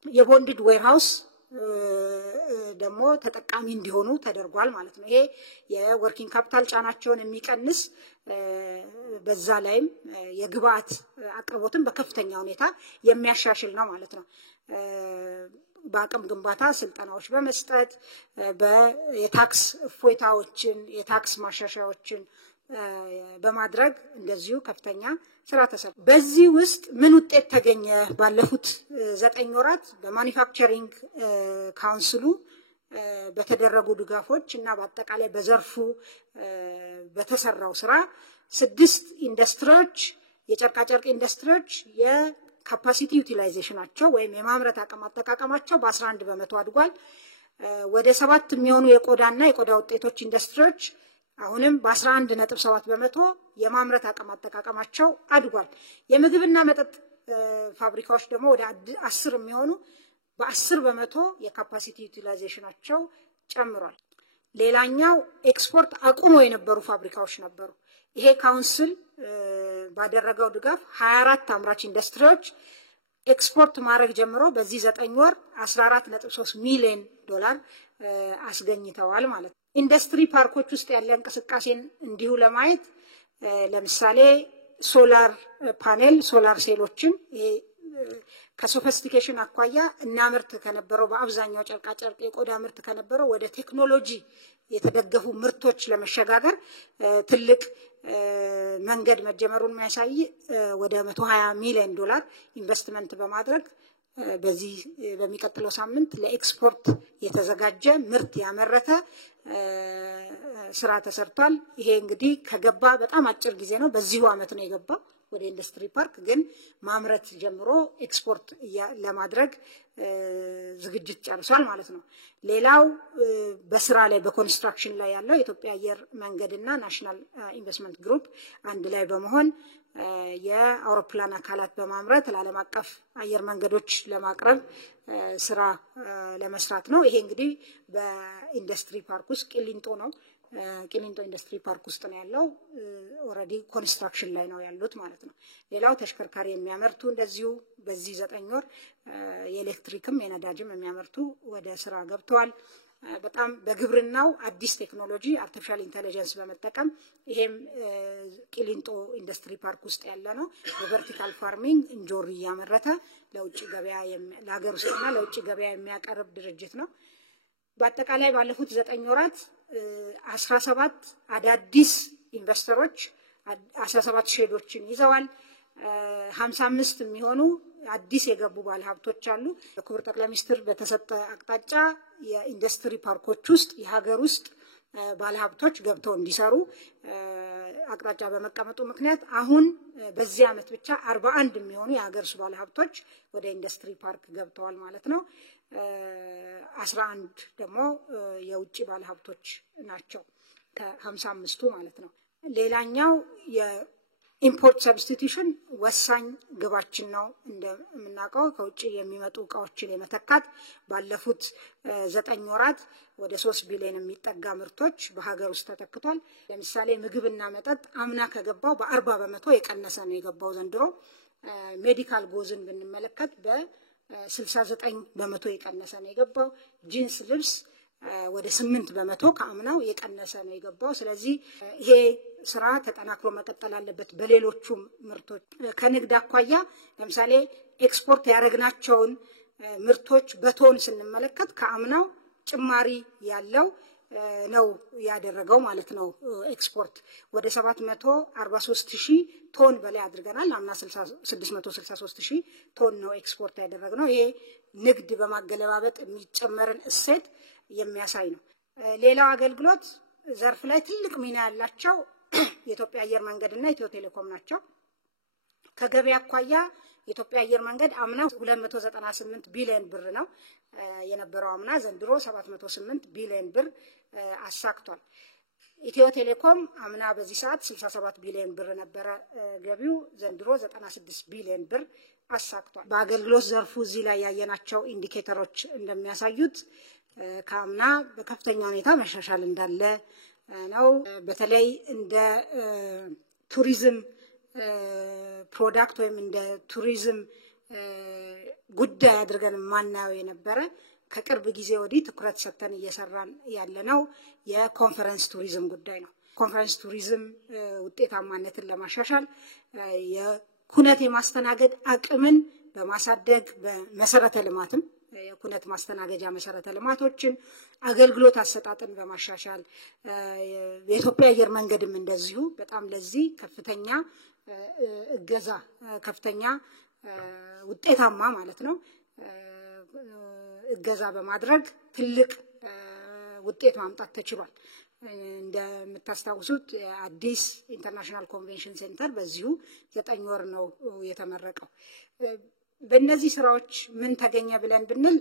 የቦንድድ ዌርሃውስ ደግሞ ተጠቃሚ እንዲሆኑ ተደርጓል ማለት ነው። ይሄ የወርኪንግ ካፒታል ጫናቸውን የሚቀንስ በዛ ላይም የግብአት አቅርቦትን በከፍተኛ ሁኔታ የሚያሻሽል ነው ማለት ነው። በአቅም ግንባታ ስልጠናዎች በመስጠት በየታክስ እፎይታዎችን የታክስ ማሻሻያዎችን በማድረግ እንደዚሁ ከፍተኛ ስራ ተሰራ። በዚህ ውስጥ ምን ውጤት ተገኘ? ባለፉት 9 ወራት በማኒፋክቸሪንግ ካውንስሉ በተደረጉ ድጋፎች እና በአጠቃላይ በዘርፉ በተሰራው ስራ 6 ኢንዱስትሪዎች የጨርቃጨርቅ ኢንዱስትሪዎች የካፓሲቲ ዩቲላይዜሽናቸው ወይም የማምረት አቅም አጠቃቀማቸው በ11 በመቶ አድጓል። ወደ 7 የሚሆኑ የቆዳና የቆዳ ውጤቶች ኢንዱስትሪዎች አሁንም በ11.7 በመቶ የማምረት አቅም አጠቃቀማቸው አድጓል። የምግብና መጠጥ ፋብሪካዎች ደግሞ ወደ 10 የሚሆኑ በ10 በመቶ የካፓሲቲ ዩቲላይዜሽናቸው ጨምሯል። ሌላኛው ኤክስፖርት አቁሞ የነበሩ ፋብሪካዎች ነበሩ። ይሄ ካውንስል ባደረገው ድጋፍ 24 አምራች ኢንዱስትሪዎች ኤክስፖርት ማድረግ ጀምሮ በዚህ 9 ወር 14.3 ሚሊዮን ዶላር አስገኝተዋል ማለት ነው። ኢንዱስትሪ ፓርኮች ውስጥ ያለ እንቅስቃሴን እንዲሁ ለማየት ለምሳሌ ሶላር ፓኔል ሶላር ሴሎችን ከሶፊስቲኬሽን አኳያ እናምርት ከነበረው በአብዛኛው ጨርቃጨርቅ የቆዳ ምርት ከነበረው ወደ ቴክኖሎጂ የተደገፉ ምርቶች ለመሸጋገር ትልቅ መንገድ መጀመሩን የሚያሳይ ወደ 120 ሚሊዮን ዶላር ኢንቨስትመንት በማድረግ በዚህ በሚቀጥለው ሳምንት ለኤክስፖርት የተዘጋጀ ምርት ያመረተ ስራ ተሰርቷል። ይሄ እንግዲህ ከገባ በጣም አጭር ጊዜ ነው። በዚሁ አመት ነው የገባ ወደ ኢንዱስትሪ ፓርክ ግን ማምረት ጀምሮ ኤክስፖርት ለማድረግ ዝግጅት ጨርሷል ማለት ነው። ሌላው በስራ ላይ በኮንስትራክሽን ላይ ያለው የኢትዮጵያ አየር መንገድና ናሽናል ኢንቨስትመንት ግሩፕ አንድ ላይ በመሆን የአውሮፕላን አካላት በማምረት ለዓለም አቀፍ አየር መንገዶች ለማቅረብ ስራ ለመስራት ነው። ይሄ እንግዲህ በኢንዱስትሪ ፓርክ ውስጥ ቂሊንጦ ነው። ቂሊንጦ ኢንዱስትሪ ፓርክ ውስጥ ነው ያለው። ኦሬዲ ኮንስትራክሽን ላይ ነው ያሉት ማለት ነው። ሌላው ተሽከርካሪ የሚያመርቱ እንደዚሁ በዚህ 9 ወር የኤሌክትሪክም የነዳጅም የሚያመርቱ ወደ ስራ ገብተዋል። በጣም በግብርናው አዲስ ቴክኖሎጂ አርቲፊሻል ኢንተለጀንስ በመጠቀም ይሄም ቂሊንጦ ኢንዱስትሪ ፓርክ ውስጥ ያለ ነው። በቨርቲካል ፋርሚንግ እንጆሪ ያመረተ ለውጭ ገበያ ለሀገር ውስጥና ለውጭ ገበያ የሚያቀርብ ድርጅት ነው። በአጠቃላይ ባለፉት 9 ወራት 17 አዳዲስ ኢንቨስተሮች 17 ሼዶችን ይዘዋል። 55 የሚሆኑ አዲስ የገቡ ባለሀብቶች አሉ። በክቡር ጠቅላይ ሚኒስትር በተሰጠ አቅጣጫ የኢንዱስትሪ ፓርኮች ውስጥ የሀገር ውስጥ ባለሀብቶች ገብተው እንዲሰሩ አቅጣጫ በመቀመጡ ምክንያት አሁን በዚህ አመት ብቻ 41 የሚሆኑ የሀገር ውስጥ ባለሀብቶች ወደ ኢንዱስትሪ ፓርክ ገብተዋል ማለት ነው። 11 ደግሞ የውጭ ባለሀብቶች ናቸው ከ55ቱ ማለት ነው። ሌላኛው የኢምፖርት ሰብስቲቱሽን ወሳኝ ግባችን ነው። እንደምናውቀው ከውጭ የሚመጡ እቃዎችን የመተካት ባለፉት 9 ወራት ወደ 3 ቢሊዮን የሚጠጋ ምርቶች በሀገር ውስጥ ተተክቷል። ለምሳሌ ምግብና መጠጥ አምና ከገባው በ40 በመቶ የቀነሰ ነው የገባው ዘንድሮ። ሜዲካል ጎዝን ብንመለከት በ69 በመቶ የቀነሰ ነው የገባው። ጂንስ ልብስ ወደ 8 በመቶ ከአምናው የቀነሰ ነው የገባው። ስለዚህ ይሄ ስራ ተጠናክሮ መቀጠል አለበት። በሌሎቹ ምርቶች ከንግድ አኳያ ለምሳሌ ኤክስፖርት ያደረግናቸውን ምርቶች በቶን ስንመለከት ከአምናው ጭማሪ ያለው ነው ያደረገው ማለት ነው። ኤክስፖርት ወደ 743,000 ቶን በላይ አድርገናል። አምና 663,000 ቶን ነው ኤክስፖርት ያደረግነው። ይሄ ንግድ በማገለባበጥ የሚጨመርን እሴት የሚያሳይ ነው። ሌላው አገልግሎት ዘርፍ ላይ ትልቅ ሚና ያላቸው የኢትዮጵያ አየር መንገድና ኢትዮ ቴሌኮም ናቸው። ከገበያ አኳያ የኢትዮጵያ አየር መንገድ አምና 298 ቢሊዮን ብር ነው የነበረው አምና፣ ዘንድሮ 708 ቢሊዮን ብር አሳክቷል። ኢትዮ ቴሌኮም አምና በዚህ ሰዓት 67 ቢሊዮን ብር ነበረ ገቢው፣ ዘንድሮ 96 ቢሊዮን ብር አሳክቷል። በአገልግሎት ዘርፉ እዚህ ላይ ያየናቸው ኢንዲኬተሮች እንደሚያሳዩት ከአምና በከፍተኛ ሁኔታ መሻሻል እንዳለ ነው። በተለይ እንደ ቱሪዝም ፕሮዳክት ወይም እንደ ቱሪዝም ጉዳይ አድርገን ማናየው የነበረ ከቅርብ ጊዜ ወዲህ ትኩረት ሰጥተን እየሰራን ያለነው የኮንፈረንስ ቱሪዝም ጉዳይ ነው። ኮንፈረንስ ቱሪዝም ውጤታማነትን ለማሻሻል የኩነት የማስተናገድ አቅምን በማሳደግ በመሰረተ ልማትም የኩነት ማስተናገጃ መሰረተ ልማቶችን አገልግሎት አሰጣጥን በማሻሻል የኢትዮጵያ አየር መንገድም እንደዚሁ በጣም ለዚህ ከፍተኛ እገዛ ከፍተኛ ውጤታማ ማለት ነው እገዛ በማድረግ ትልቅ ውጤት ማምጣት ተችሏል እንደምታስታውሱት አዲስ ኢንተርናሽናል ኮንቬንሽን ሴንተር በዚሁ 9 ወር ነው የተመረቀው በእነዚህ ስራዎች ምን ተገኘ ብለን ብንል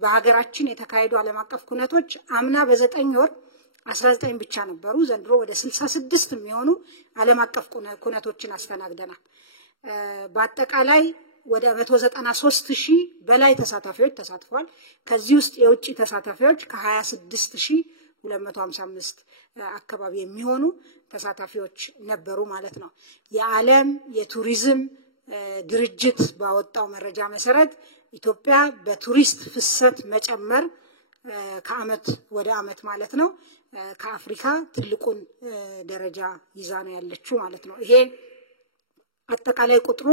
በሀገራችን የተካሄዱ ዓለም አቀፍ ኩነቶች አምና በ9 ወር 19 ብቻ ነበሩ ዘንድሮ ወደ 66 የሚሆኑ ዓለም አቀፍ ኩነቶችን አስተናግደናል በአጠቃላይ ወደ 193000 በላይ ተሳታፊዎች ተሳትፈዋል ከዚህ ውስጥ የውጭ ተሳታፊዎች ከ26255 አካባቢ የሚሆኑ ተሳታፊዎች ነበሩ ማለት ነው የዓለም የቱሪዝም ድርጅት ባወጣው መረጃ መሰረት ኢትዮጵያ በቱሪስት ፍሰት መጨመር ከአመት ወደ አመት ማለት ነው ከአፍሪካ ትልቁን ደረጃ ይዛ ነው ያለችው ማለት ነው ይሄ አጠቃላይ ቁጥሩ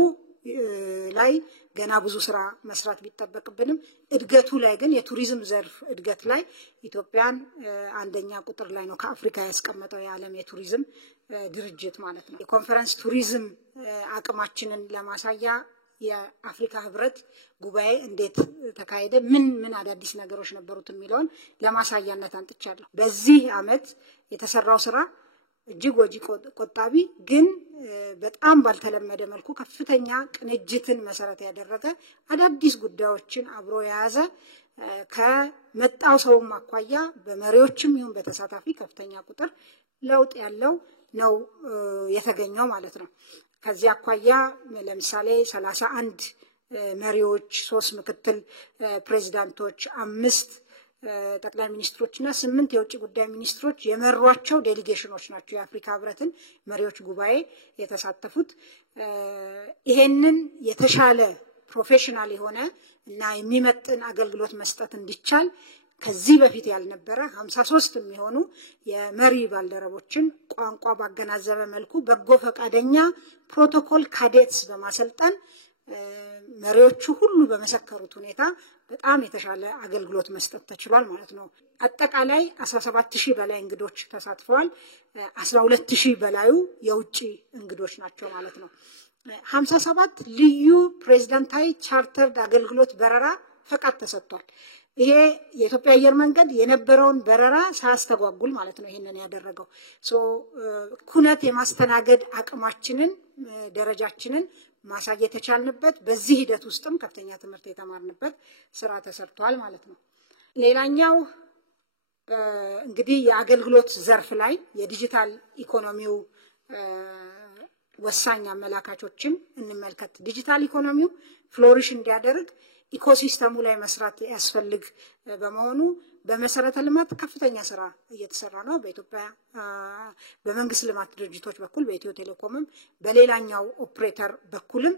ላይ ገና ብዙ ስራ መስራት ቢጠበቅብንም እድገቱ ላይ ግን የቱሪዝም ዘርፍ እድገት ላይ ኢትዮጵያን አንደኛ ቁጥር ላይ ነው ከአፍሪካ ያስቀመጠው የዓለም የቱሪዝም ድርጅት ማለት ነው የኮንፈረንስ ቱሪዝም አቅማችንን ለማሳያ የአፍሪካ ህብረት ጉባኤ እንዴት ተካሄደ ምን አዳዲስ ነገሮች ነበሩት የሚለውን ለማሳያነት አንጥቻለሁ በዚህ አመት የተሰራው ስራ እጅግ ወጂ ቆጣቢ ግን በጣም ባልተለመደ መልኩ ከፍተኛ ቅንጅትን መሰረት ያደረገ አዳዲስ ጉዳዮችን አብሮ የያዘ ከመጣው ሰው ማኳያ በመሪዎችም ይሁን በተሳታፊ ከፍተኛ ቁጥር ለውጥ ያለው ነው የተገኘው ማለት ነው ከዚህ አኳያ ለምሳሌ 31 መሪዎች 3 ምክትል ፕሬዝዳንቶች 5 ጠቅላይ ሚኒስትሮችና 8 የውጭ ጉዳይ ሚኒስትሮች የመሯቸው ዴሊጌሽኖች ናቸው የአፍሪካ ህብረትን መሪዎች ጉባኤ የተሳተፉት ይሄንን የተሻለ ፕሮፌሽናል የሆነ እና የሚመጥን አገልግሎት መስጠት እንዲቻል ከዚህ በፊት ያልነበረ 53 የሚሆኑ የመሪ ባልደረቦችን ቋንቋ ባገናዘበ መልኩ በጎ ፈቃደኛ ፕሮቶኮል ካዴትስ በማሰልጠን መሪዎቹ ሁሉ በመሰከሩት ሁኔታ በጣም የተሻለ አገልግሎት መስጠት ተችሏል ማለት ነው አጠቃላይ 17000 በላይ እንግዶች ተሳትፈዋል 12000 በላዩ የውጭ እንግዶች ናቸው ማለት ነው 57 ልዩ ፕሬዝዳንታዊ ቻርተርድ አገልግሎት በረራ ፈቃድ ተሰጥቷል ይሄ የኢትዮጵያ አየር መንገድ የነበረውን በረራ ሳያስተጓጉል ማለት ነው ይሄንን ያደረገው ኩነት የማስተናገድ አቅማችንን ደረጃችንን ማሳየት ተቻልንበት በዚህ ሂደት ውስጥም ከፍተኛ ትምህርት የተማርንበት ስራ ተሰርቷል ማለት ነው ሌላኛው እንግዲህ የአገልግሎት ዘርፍ ላይ የዲጂታል ኢኮኖሚው ወሳኝ አመላካቾችን እንመልከት ዲጂታል ኢኮኖሚው ፍሎሪሽ እንዲያደርግ ኢኮሲስተሙ ላይ መስራት ያስፈልግ በመሆኑ በመሰረተ ልማት ከፍተኛ ስራ እየተሰራ ነው በኢትዮጵያ በመንግስት ልማት ድርጅቶች በኩል በኢትዮ ቴሌኮምም በሌላኛው ኦፕሬተር በኩልም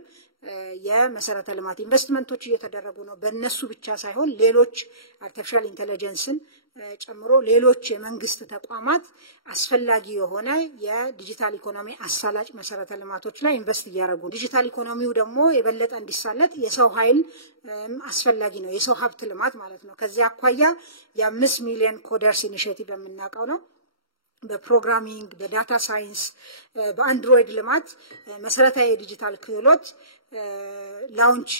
የመሰረተ ልማት ኢንቨስትመንቶች እየተደረጉ ነው በእነሱ ብቻ ሳይሆን ሌሎች አርቲፊሻል ኢንተለጀንስን ጨምሮ ሌሎች የመንግስት ተቋማት አስፈላጊ የሆነ የዲጂታል ኢኮኖሚ አሳላጭ መሰረተ ልማቶች ላይ ኢንቨስት እያደረጉ ዲጂታል ኢኮኖሚው ደግሞ የበለጠ እንዲሳለጥ የሰው ኃይል አስፈላጊ ነው የሰው ሀብት ልማት ማለት ነው ከዚህ አኳያ የ5 ሚሊዮን ኮደርስ ኢኒሺዬቲቭ የምናቀው ነው በፕሮግራሚንግ በዳታ ሳይንስ በአንድሮይድ ልማት መሰረታዊ ዲጂታል ክህሎት ላውንች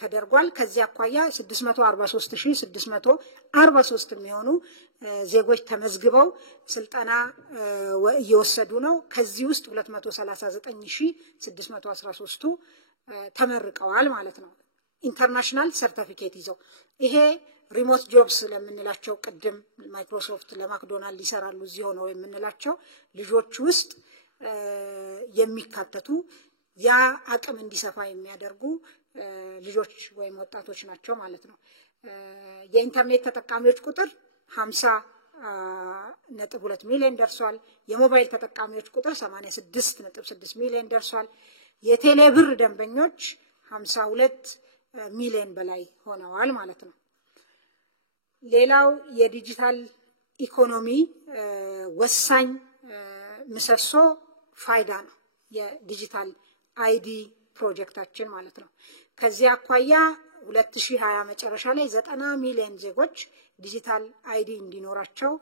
ተደርጓል ከዚህ አኳያ 643643 የሚሆኑ ዜጎች ተመዝግበው ስልጠና እየወሰዱ ነው ከዚህ ውስጥ 239613 ተመርቀዋል ማለት ነው ኢንተርናሽናል ሰርቲፊኬት ይዘው ይሄ ሪሞት ጆብስ ለምንላቸው ቀደም ማይክሮሶፍት ለማክዶናልድ ይሰራሉ እዚህ ሆነው የምንላቸው ልጆች ውስጥ የሚካተቱ ያ አቅም እንዲሰፋ የሚያደርጉ ልጆች ወይም ወጣቶች ናቸው ማለት ነው የኢንተርኔት ተጠቃሚዎች ቁጥር 50.2 ሚሊዮን ደርሷል የሞባይል ተጠቃሚዎች ቁጥር 86.6 ሚሊዮን ደርሷል የቴሌብር ደንበኞች 52 ሚሊዮን በላይ ሆነዋል ማለት ነው ሌላው የዲጂታል ኢኮኖሚ ወሳኝ ምሰሶ ፋይዳ ነው የዲጂታል አይዲ ፕሮጀክታችን ማለት ነው ከዚህ አኳያ በ2020 መጨረሻ ላይ 90 ሚሊዮን ዜጎች ዲጂታል አይዲ እንዲኖራቸው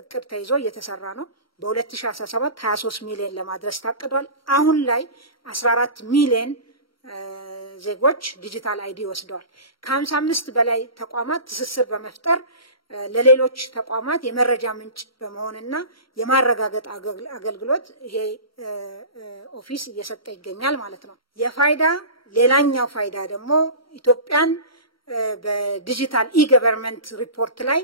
እቅድ ተይዞ እየተሰራ ነው። በ2017 23 ሚሊዮን ለማድረስ ታቅዷል። አሁን ላይ 14 ሚሊዮን ዜጎች ዲጂታል አይዲ ወስደዋል። ከ55 በላይ ተቋማት ትስስር በመፍጠር ለሌሎች ተቋማት የመረጃ ምንጭ በመሆንና የማረጋገጥ አገልግሎት ይሄ ኦፊስ እየሰጠ ይገኛል ማለት ነው። የፋይዳ ሌላኛው ፋይዳ ደግሞ ኢትዮጵያን በዲጂታል ኢገቨርንመንት ሪፖርት ላይ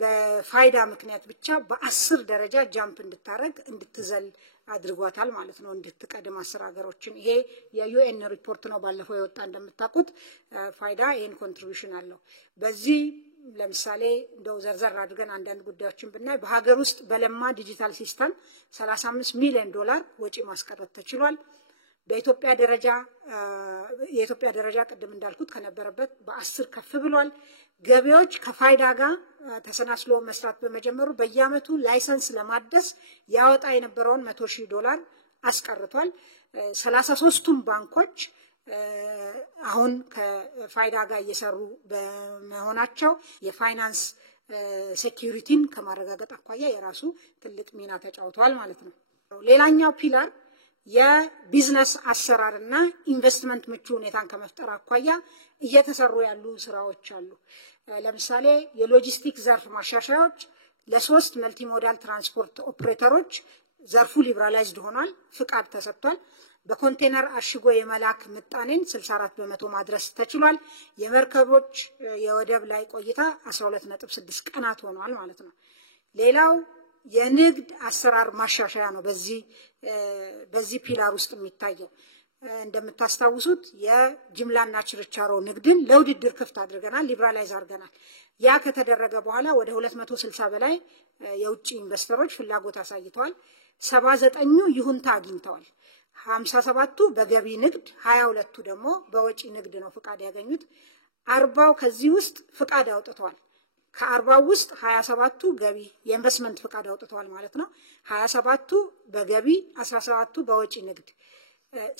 በፋይዳ ምክንያት ብቻ በ10 ደረጃ ጃምፕ እንድታረግ እንድትዘል አድርጓታል ማለት ነው። እንድትቀድም 10 ሀገሮችን። ይሄ የዩኤን ሪፖርት ነው ባለፈው የወጣ እንደምታውቁት። ፋይዳ ይሄን ኮንትሪቢዩሽን አለው። በዚህ ለምሳሌ እንደው ዘርዘር አድርገን አንዳንድ ጉዳዮችን ብናይ በሀገር ውስጥ በለማ ዲጂታል ሲስተም 35 ሚሊዮን ዶላር ወጪ ማስቀረት ተችሏል። በኢትዮጵያ ደረጃ የኢትዮጵያ ደረጃ ቅድም እንዳልኩት ከነበረበት በ10 ከፍ ብሏል። ገቢዎች ከፋይዳ ጋር ተሰናስሎ መስራት በመጀመሩ በየአመቱ ላይሰንስ ለማደስ ያወጣ የነበረውን $100,000 አስቀርቷል። 33ቱም ባንኮች አሁን ከፋይዳ ጋር እየሰሩ በመሆናቸው የፋይናንስ ሴኩሪቲን ከማረጋገጥ አኳያ የራሱ ትልቅ ሚና ተጫውቷል ማለት ነው። ሌላኛው ፒላር የቢዝነስ አሰራርና ኢንቨስትመንት ምቹ ሁኔታን ከመፍጠር አኳያ እየተሰሩ ያሉ ስራዎች አሉ። ለምሳሌ የሎጂስቲክ ዘርፍ ማሻሻያዎች ለ3 መልቲሞዳል ትራንስፖርት ኦፕሬተሮች ዘርፉ ሊብራላይዝድ ሆኗል፣ ፍቃድ ተሰጥቷል። በኮንቴነር አሽጎ የመላክ ምጣኔን 64 በመቶ ማድረስ ተችሏል። የመርከቦች የወደብ ላይ ቆይታ 12.6 ቀናት ሆኗል ማለት ነው። ሌላው የንግድ አሰራር ማሻሻያ ነው። በዚህ ፒላር ውስጥ የሚታየው እንደምታስታውሱት የጅምላና ችርቻሮ ንግድን ለውድድር ክፍት አድርገናል፣ ሊብራላይዝ አድርገናል። ያ ከተደረገ በኋላ ወደ 260 በላይ የውጭ ኢንቨስተሮች ፍላጎት አሳይተዋል። 79ኙ ይሁንታ አግኝተዋል። 57ቱ በገቢ ንግድ፣ 22ቱ ደግሞ በወጪ ንግድ ነው ፍቃድ ያገኙት። 40 ከዚህ ውስጥ ፍቃድ አውጥተዋል። ከ40 ውስጥ 27ቱ ገቢ የኢንቨስትመንት ፍቃድ አውጥተዋል ማለት ነው። 27ቱ በገቢ 17ቱ በወጪ ንግድ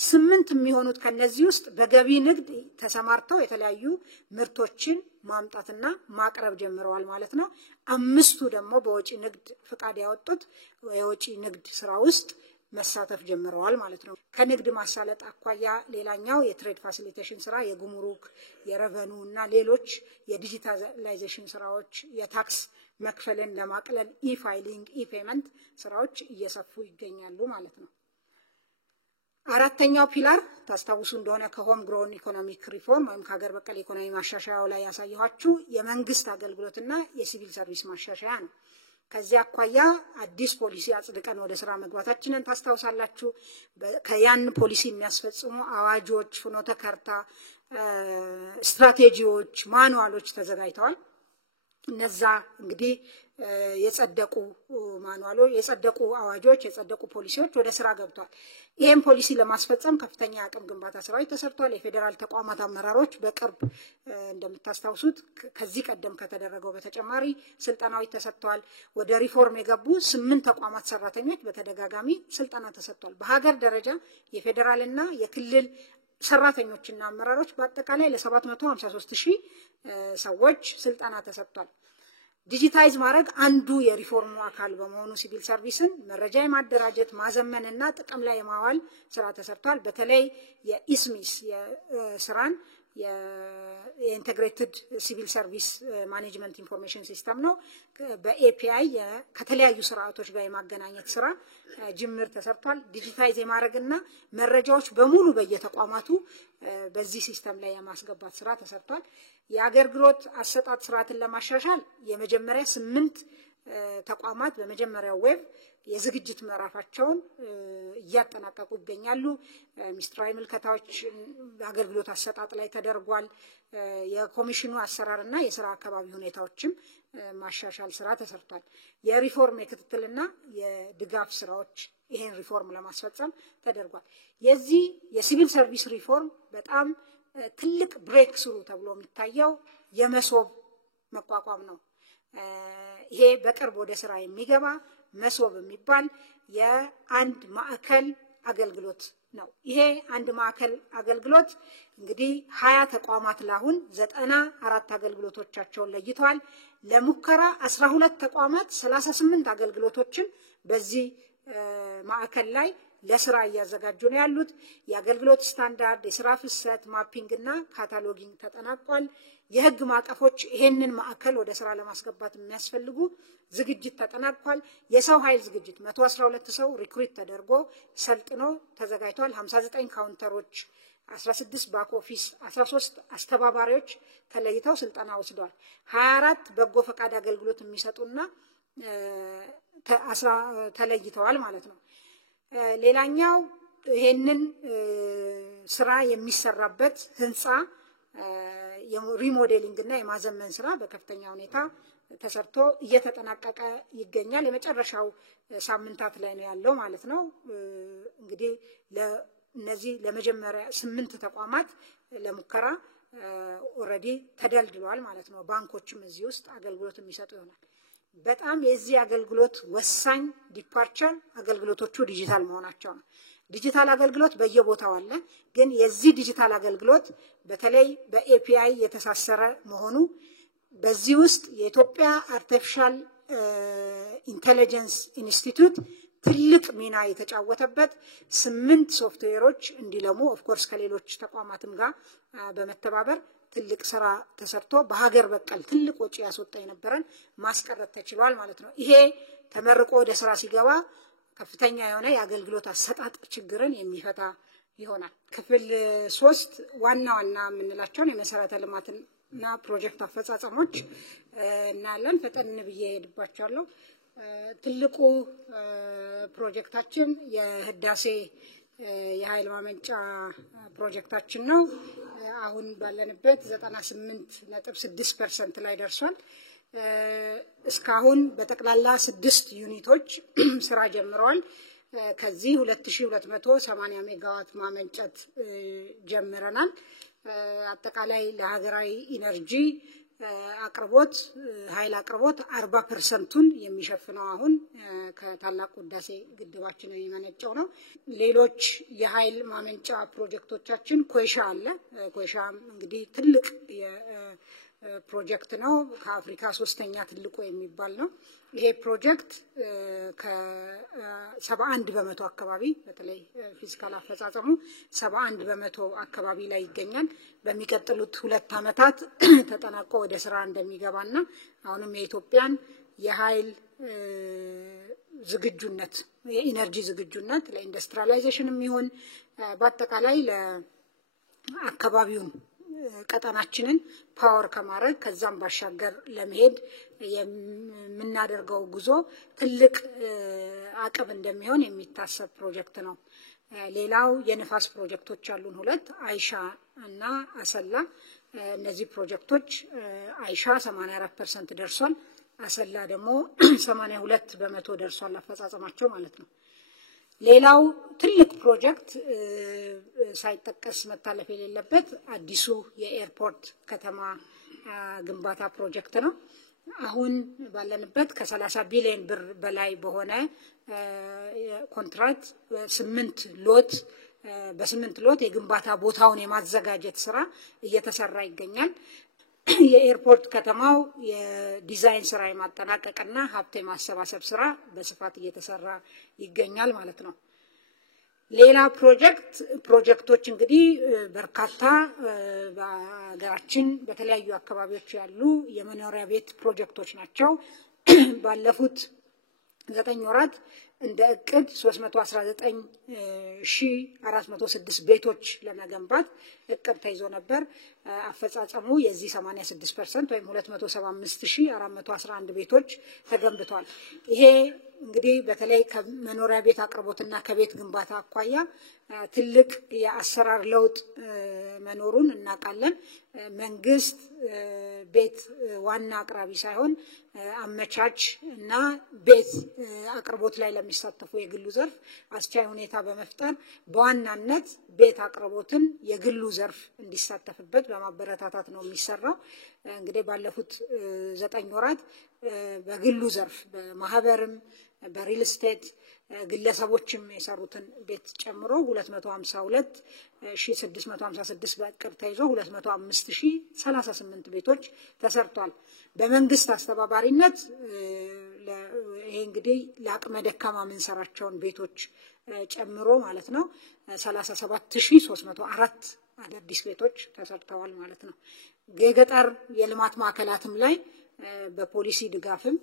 8 የሚሆኑት ከነዚህ ውስጥ በገቢ ንግድ ተሰማርተው የተለያዩ ምርቶችን ማምጣትና ማቅረብ ጀምረዋል ማለት ነው። 5ቱ ደግሞ በወጪ ንግድ ፍቃድ ያወጡት የወጪ ንግድ ስራ ውስጥ መሳተፍ ጀምረዋል ማለት ነው። ከንግድ ማሳለጥ አኳያ ሌላኛው የትሬድ ፋሲሊቴሽን ስራ፣ የጉምሩክ የረቨኑ እና ሌሎች የዲጂታላይዜሽን ስራዎች፣ የታክስ መክፈልን ለማቅለል ኢፋይሊንግ ኢፔመንት ስራዎች እየሰፉ ይገኛሉ ማለት ነው። አራተኛው ፒላር ታስታውሱ እንደሆነ ከሆም ግሮን ኢኮኖሚክ ሪፎርም ወይም ከሀገር በቀል ኢኮኖሚ ማሻሻያው ላይ ያሳየኋችሁ የመንግስት አገልግሎትና የሲቪል ሰርቪስ ማሻሻያ ነው። ከዚያ አኳያ አዲስ ፖሊሲ አጽድቀን ወደ ስራ መግባታችንን ታስታውሳላችሁ። ከያን ፖሊሲ የሚያስፈጽሙ አዋጆች፣ ፍኖተ ካርታ፣ ስትራቴጂዎች፣ ማኑዋሎች ተዘጋጅተዋል። እነዛ እንግዲህ የጸደቁ ማኑዋሎች፣ የጸደቁ አዋጆች፣ የጸደቁ ፖሊሲዎች ወደ ስራ ገብተዋል። ይሄን ፖሊሲ ለማስፈጸም ከፍተኛ አቅም ግንባታ ስራዎች ተሰርተዋል። የፌደራል ተቋማት አመራሮች በቅርብ እንደምታስታውሱት ከዚህ ቀደም ከተደረገው በተጨማሪ ስልጠናዎች ተሰጥተዋል። ወደ ሪፎርም የገቡ 8 ተቋማት ሰራተኞች በተደጋጋሚ ስልጠና ተሰጥቷል። በሀገር ደረጃ የፌደራልና የክልል ሰራተኞችና አመራሮች በአጠቃላይ ለ753,000 ሰዎች ስልጠና ተሰጥቷል። ዲጂታይዝ ማድረግ አንዱ የሪፎርሙ አካል በመሆኑ ሲቪል ሰርቪስን መረጃ የማደራጀት ማዘመንና ጥቅም ላይ የማዋል ስራ ተሰርቷል። በተለይ የኢስሚስ የስራን የኢንተግሬትድ ሲቪል ሰርቪስ ማኔጅመንት ኢንፎርሜሽን ሲስተም ነው። በኤፒአይ ከተለያዩ ስርዓቶች ጋር የማገናኘት ስራ ጅምር ተሰርቷል። ዲጂታይዝ የማድረግና መረጃዎች በሙሉ በየተቋማቱ በዚህ ሲስተም ላይ የማስገባት ስራ ተሰርቷል። የአገልግሎት አሰጣጥ ስርዓትን ለማሻሻል የመጀመሪያ 8 ተቋማት በመጀመሪያው ዌብ የዝግጅት ምዕራፋቸውን እያጠናቀቁ ይገኛሉ። ሚኒስትራዊ ምልከታዎች አገልግሎት አሰጣጥ ላይ ተደርጓል። የኮሚሽኑ አሰራርና የስራ አካባቢ ሁኔታዎችም ማሻሻል ስራ ተሰርቷል። የሪፎርም የክትትልና የድጋፍ ስራዎች ይሄን ሪፎርም ለማስፈጸም ተደርጓል። የዚህ የሲቪል ሰርቪስ ሪፎርም በጣም ትልቅ ብሬክ ስሩ ተብሎ የሚታየው የመሶብ መቋቋም ነው። ይሄ በቅርብ ወደ ስራ የሚገባ መሶብ የሚባል የአንድ ማዕከል አገልግሎት ነው። ይሄ አንድ ማዕከል አገልግሎት እንግዲህ 20 ተቋማት ላሁን 94 አገልግሎቶቻቸውን ለይተዋል። ለሙከራ 12 ተቋማት 38 አገልግሎቶችን በዚህ ማዕከል ላይ ለስራ ያዘጋጁ ነው ያሉት። የአገልግሎት ስታንዳርድ፣ የስራ ፍሰት ማፒንግ እና ካታሎጊንግ ተጠናቋል። የህግ ማቀፎች ይሄንን ማዕከል ወደ ስራ ለማስገባት የሚያስፈልጉ ዝግጅት ተጠናቋል። የሰው ኃይል ዝግጅት 112 ሰው ሪክሩት ተደርጎ ሰልጥኖ ተዘጋጅቷል። 59 ካውንተሮች፣ 16 ባክ ኦፊስ፣ 13 አስተባባሪዎች ተለይተው ስልጠና ወስደዋል። 24 በጎ ፈቃድ አገልግሎት የሚሰጡና ተለይተዋል ማለት ነው። ሌላኛው ይሄንን ስራ የሚሰራበት ህንጻ የሪሞዴሊንግ እና የማዘመን ስራ በከፍተኛ ሁኔታ ተሰርቶ እየተጠናቀቀ ይገኛል። የመጨረሻው ሳምንታት ላይ ነው ያለው ማለት ነው። እንግዲህ ለነዚህ ለመጀመሪያ 8 ተቋማት ለሙከራ ኦሬዲ ተደልድሏል ማለት ነው። ባንኮችም እዚህ ውስጥ አገልግሎት የሚሰጡ ይሆናል። በጣም የዚህ አገልግሎት ወሳኝ ዲፓርቸር አገልግሎቶቹ ዲጂታል መሆናቸው ነው። ዲጂታል አገልግሎት በየቦታው አለ፣ ግን የዚህ ዲጂታል አገልግሎት በተለይ በኤፒአይ የተሳሰረ መሆኑ በዚህ ውስጥ የኢትዮጵያ አርቲፊሻል ኢንተለጀንስ ኢንስቲትዩት ትልቅ ሚና የተጫወተበት 8 ሶፍትዌሮች እንዲለሙ ኦፍ ኮርስ ከሌሎች ተቋማትም ጋር በመተባበር ትልቅ ስራ ተሰርቶ በሀገር በቀል ትልቅ ወጪ ያስወጣ የነበረን ማስቀረት ተችሏል ማለት ነው። ይሄ ተመርቆ ወደ ስራ ሲገባ ከፍተኛ የሆነ የአገልግሎት አሰጣጥ ችግርን የሚፈታ ይሆናል። ክፍል 3 ዋና ዋና የምንላቸውን የመሰረተ ልማትና ፕሮጀክት አፈጻጸሞች እናያለን። ፈጠን ብዬ ሄድባቸዋለሁ። ትልቁ ፕሮጀክታችን የህዳሴ የኃይል ማመንጫ ፕሮጀክታችን ነው። አሁን ባለንበት 98.6% ላይ ደርሷል። እስካሁን በጠቅላላ 6 ዩኒቶች ስራ ጀምረዋል። ከዚህ 2280 ሜጋዋት ማመንጨት ጀምረናል። አጠቃላይ ለሀገራዊ ኢነርጂ አቅርቦት ኃይል አቅርቦት 40%ን የሚሸፍነው አሁን ከታላቁ ህዳሴ ግድባችን የሚመነጨው ነው። ሌሎች የኃይል ማመንጫ ፕሮጀክቶቻችን ኮይሻ አለ። ኮይሻ እንግዲህ ትልቅ ፕሮጀክት ነው። ከአፍሪካ 3ኛ ትልቁ የሚባል ነው። ይሄ ፕሮጀክት ከ71% አካባቢ በተለይ ፊዚካል አፈጻጸሙ 71% አካባቢ ላይ ይገኛል። በሚቀጥሉት 2 ዓመታት ተጠናቆ ወደ ስራ እንደሚገባና አሁንም የኢትዮጵያን የኃይል ዝግጁነት የኢነርጂ ዝግጁነት ለኢንዱስትሪያላይዜሽንም ይሁን በአጠቃላይ ለአካባቢውን ቀጠናችንን ፓወር ከማድረግ ከዛም ባሻገር ለመሄድ የምናደርገው ጉዞ ትልቅ አቅም እንደሚሆን የሚታሰብ ፕሮጀክት ነው። ሌላው የንፋስ ፕሮጀክቶች አሉን 2 አይሻ እና አሰላ። እነዚህ ፕሮጀክቶች አይሻ 84% ደርሷል። አሰላ ደግሞ 82% ደርሷል አፈጻጸማቸው ማለት ነው። ሌላው ትልቅ ፕሮጀክት ሳይጠቀስ መታለፍ የሌለበት አዲሱ የኤርፖርት ከተማ ግንባታ ፕሮጀክት ነው። አሁን ባለንበት ከ30 ቢሊዮን ብር በላይ በሆነ ኮንትራክት በ8 ሎት የግንባታ ቦታውን የማዘጋጀት ስራ እየተሰራ ይገኛል። የኤርፖርት ከተማው የዲዛይን ስራ የማጠናቀቅና ሀብት የማሰባሰብ ስራ በስፋት እየተሰራ ይገኛል ማለት ነው። ሌላ ፕሮጀክቶች እንግዲህ በርካታ በሀገራችን በተለያዩ አካባቢዎች ያሉ የመኖሪያ ቤት ፕሮጀክቶች ናቸው። ባለፉት 9 ወራት እንደ እቅድ 319406 ቤቶች ለመገንባት እቅድ ተይዞ ነበር። አፈጻጸሙ የዚህ 86% ወይም 275411 ቤቶች ተገንብቷል። ይሄ እንግዲህ በተለይ ከመኖሪያ ቤት አቅርቦትና ከቤት ግንባታ አኳያ ትልቅ የአሰራር ለውጥ መኖሩን እናውቃለን። መንግስት ቤት ዋና አቅራቢ ሳይሆን አመቻች እና ቤት አቅርቦት ላይ ለሚሳተፉ የግሉ ዘርፍ አስቻይ ሁኔታ በመፍጠር በዋናነት ቤት አቅርቦትን የግሉ ዘርፍ እንዲሳተፍበት በማበረታታት ነው የሚሰራው። እንግዲህ ባለፉት 9 ወራት በግሉ ዘርፍ በማህበርም በሪል ስቴት ግለሰቦችም የሰሩትን ቤት ጨምሮ 252656 በእቅድ ተይዞ 205038 ቤቶች ተሰርቷል። በመንግስት አስተባባሪነት ይሄ እንግዲህ ለአቅመ ደካማ ምንሰራቸውን ቤቶች ጨምሮ ማለት ነው 37304 አዳዲስ ቤቶች ተሰርተዋል ማለት ነው። የገጠር የልማት ማዕከላትም ላይ በፖሊሲ ድጋፍም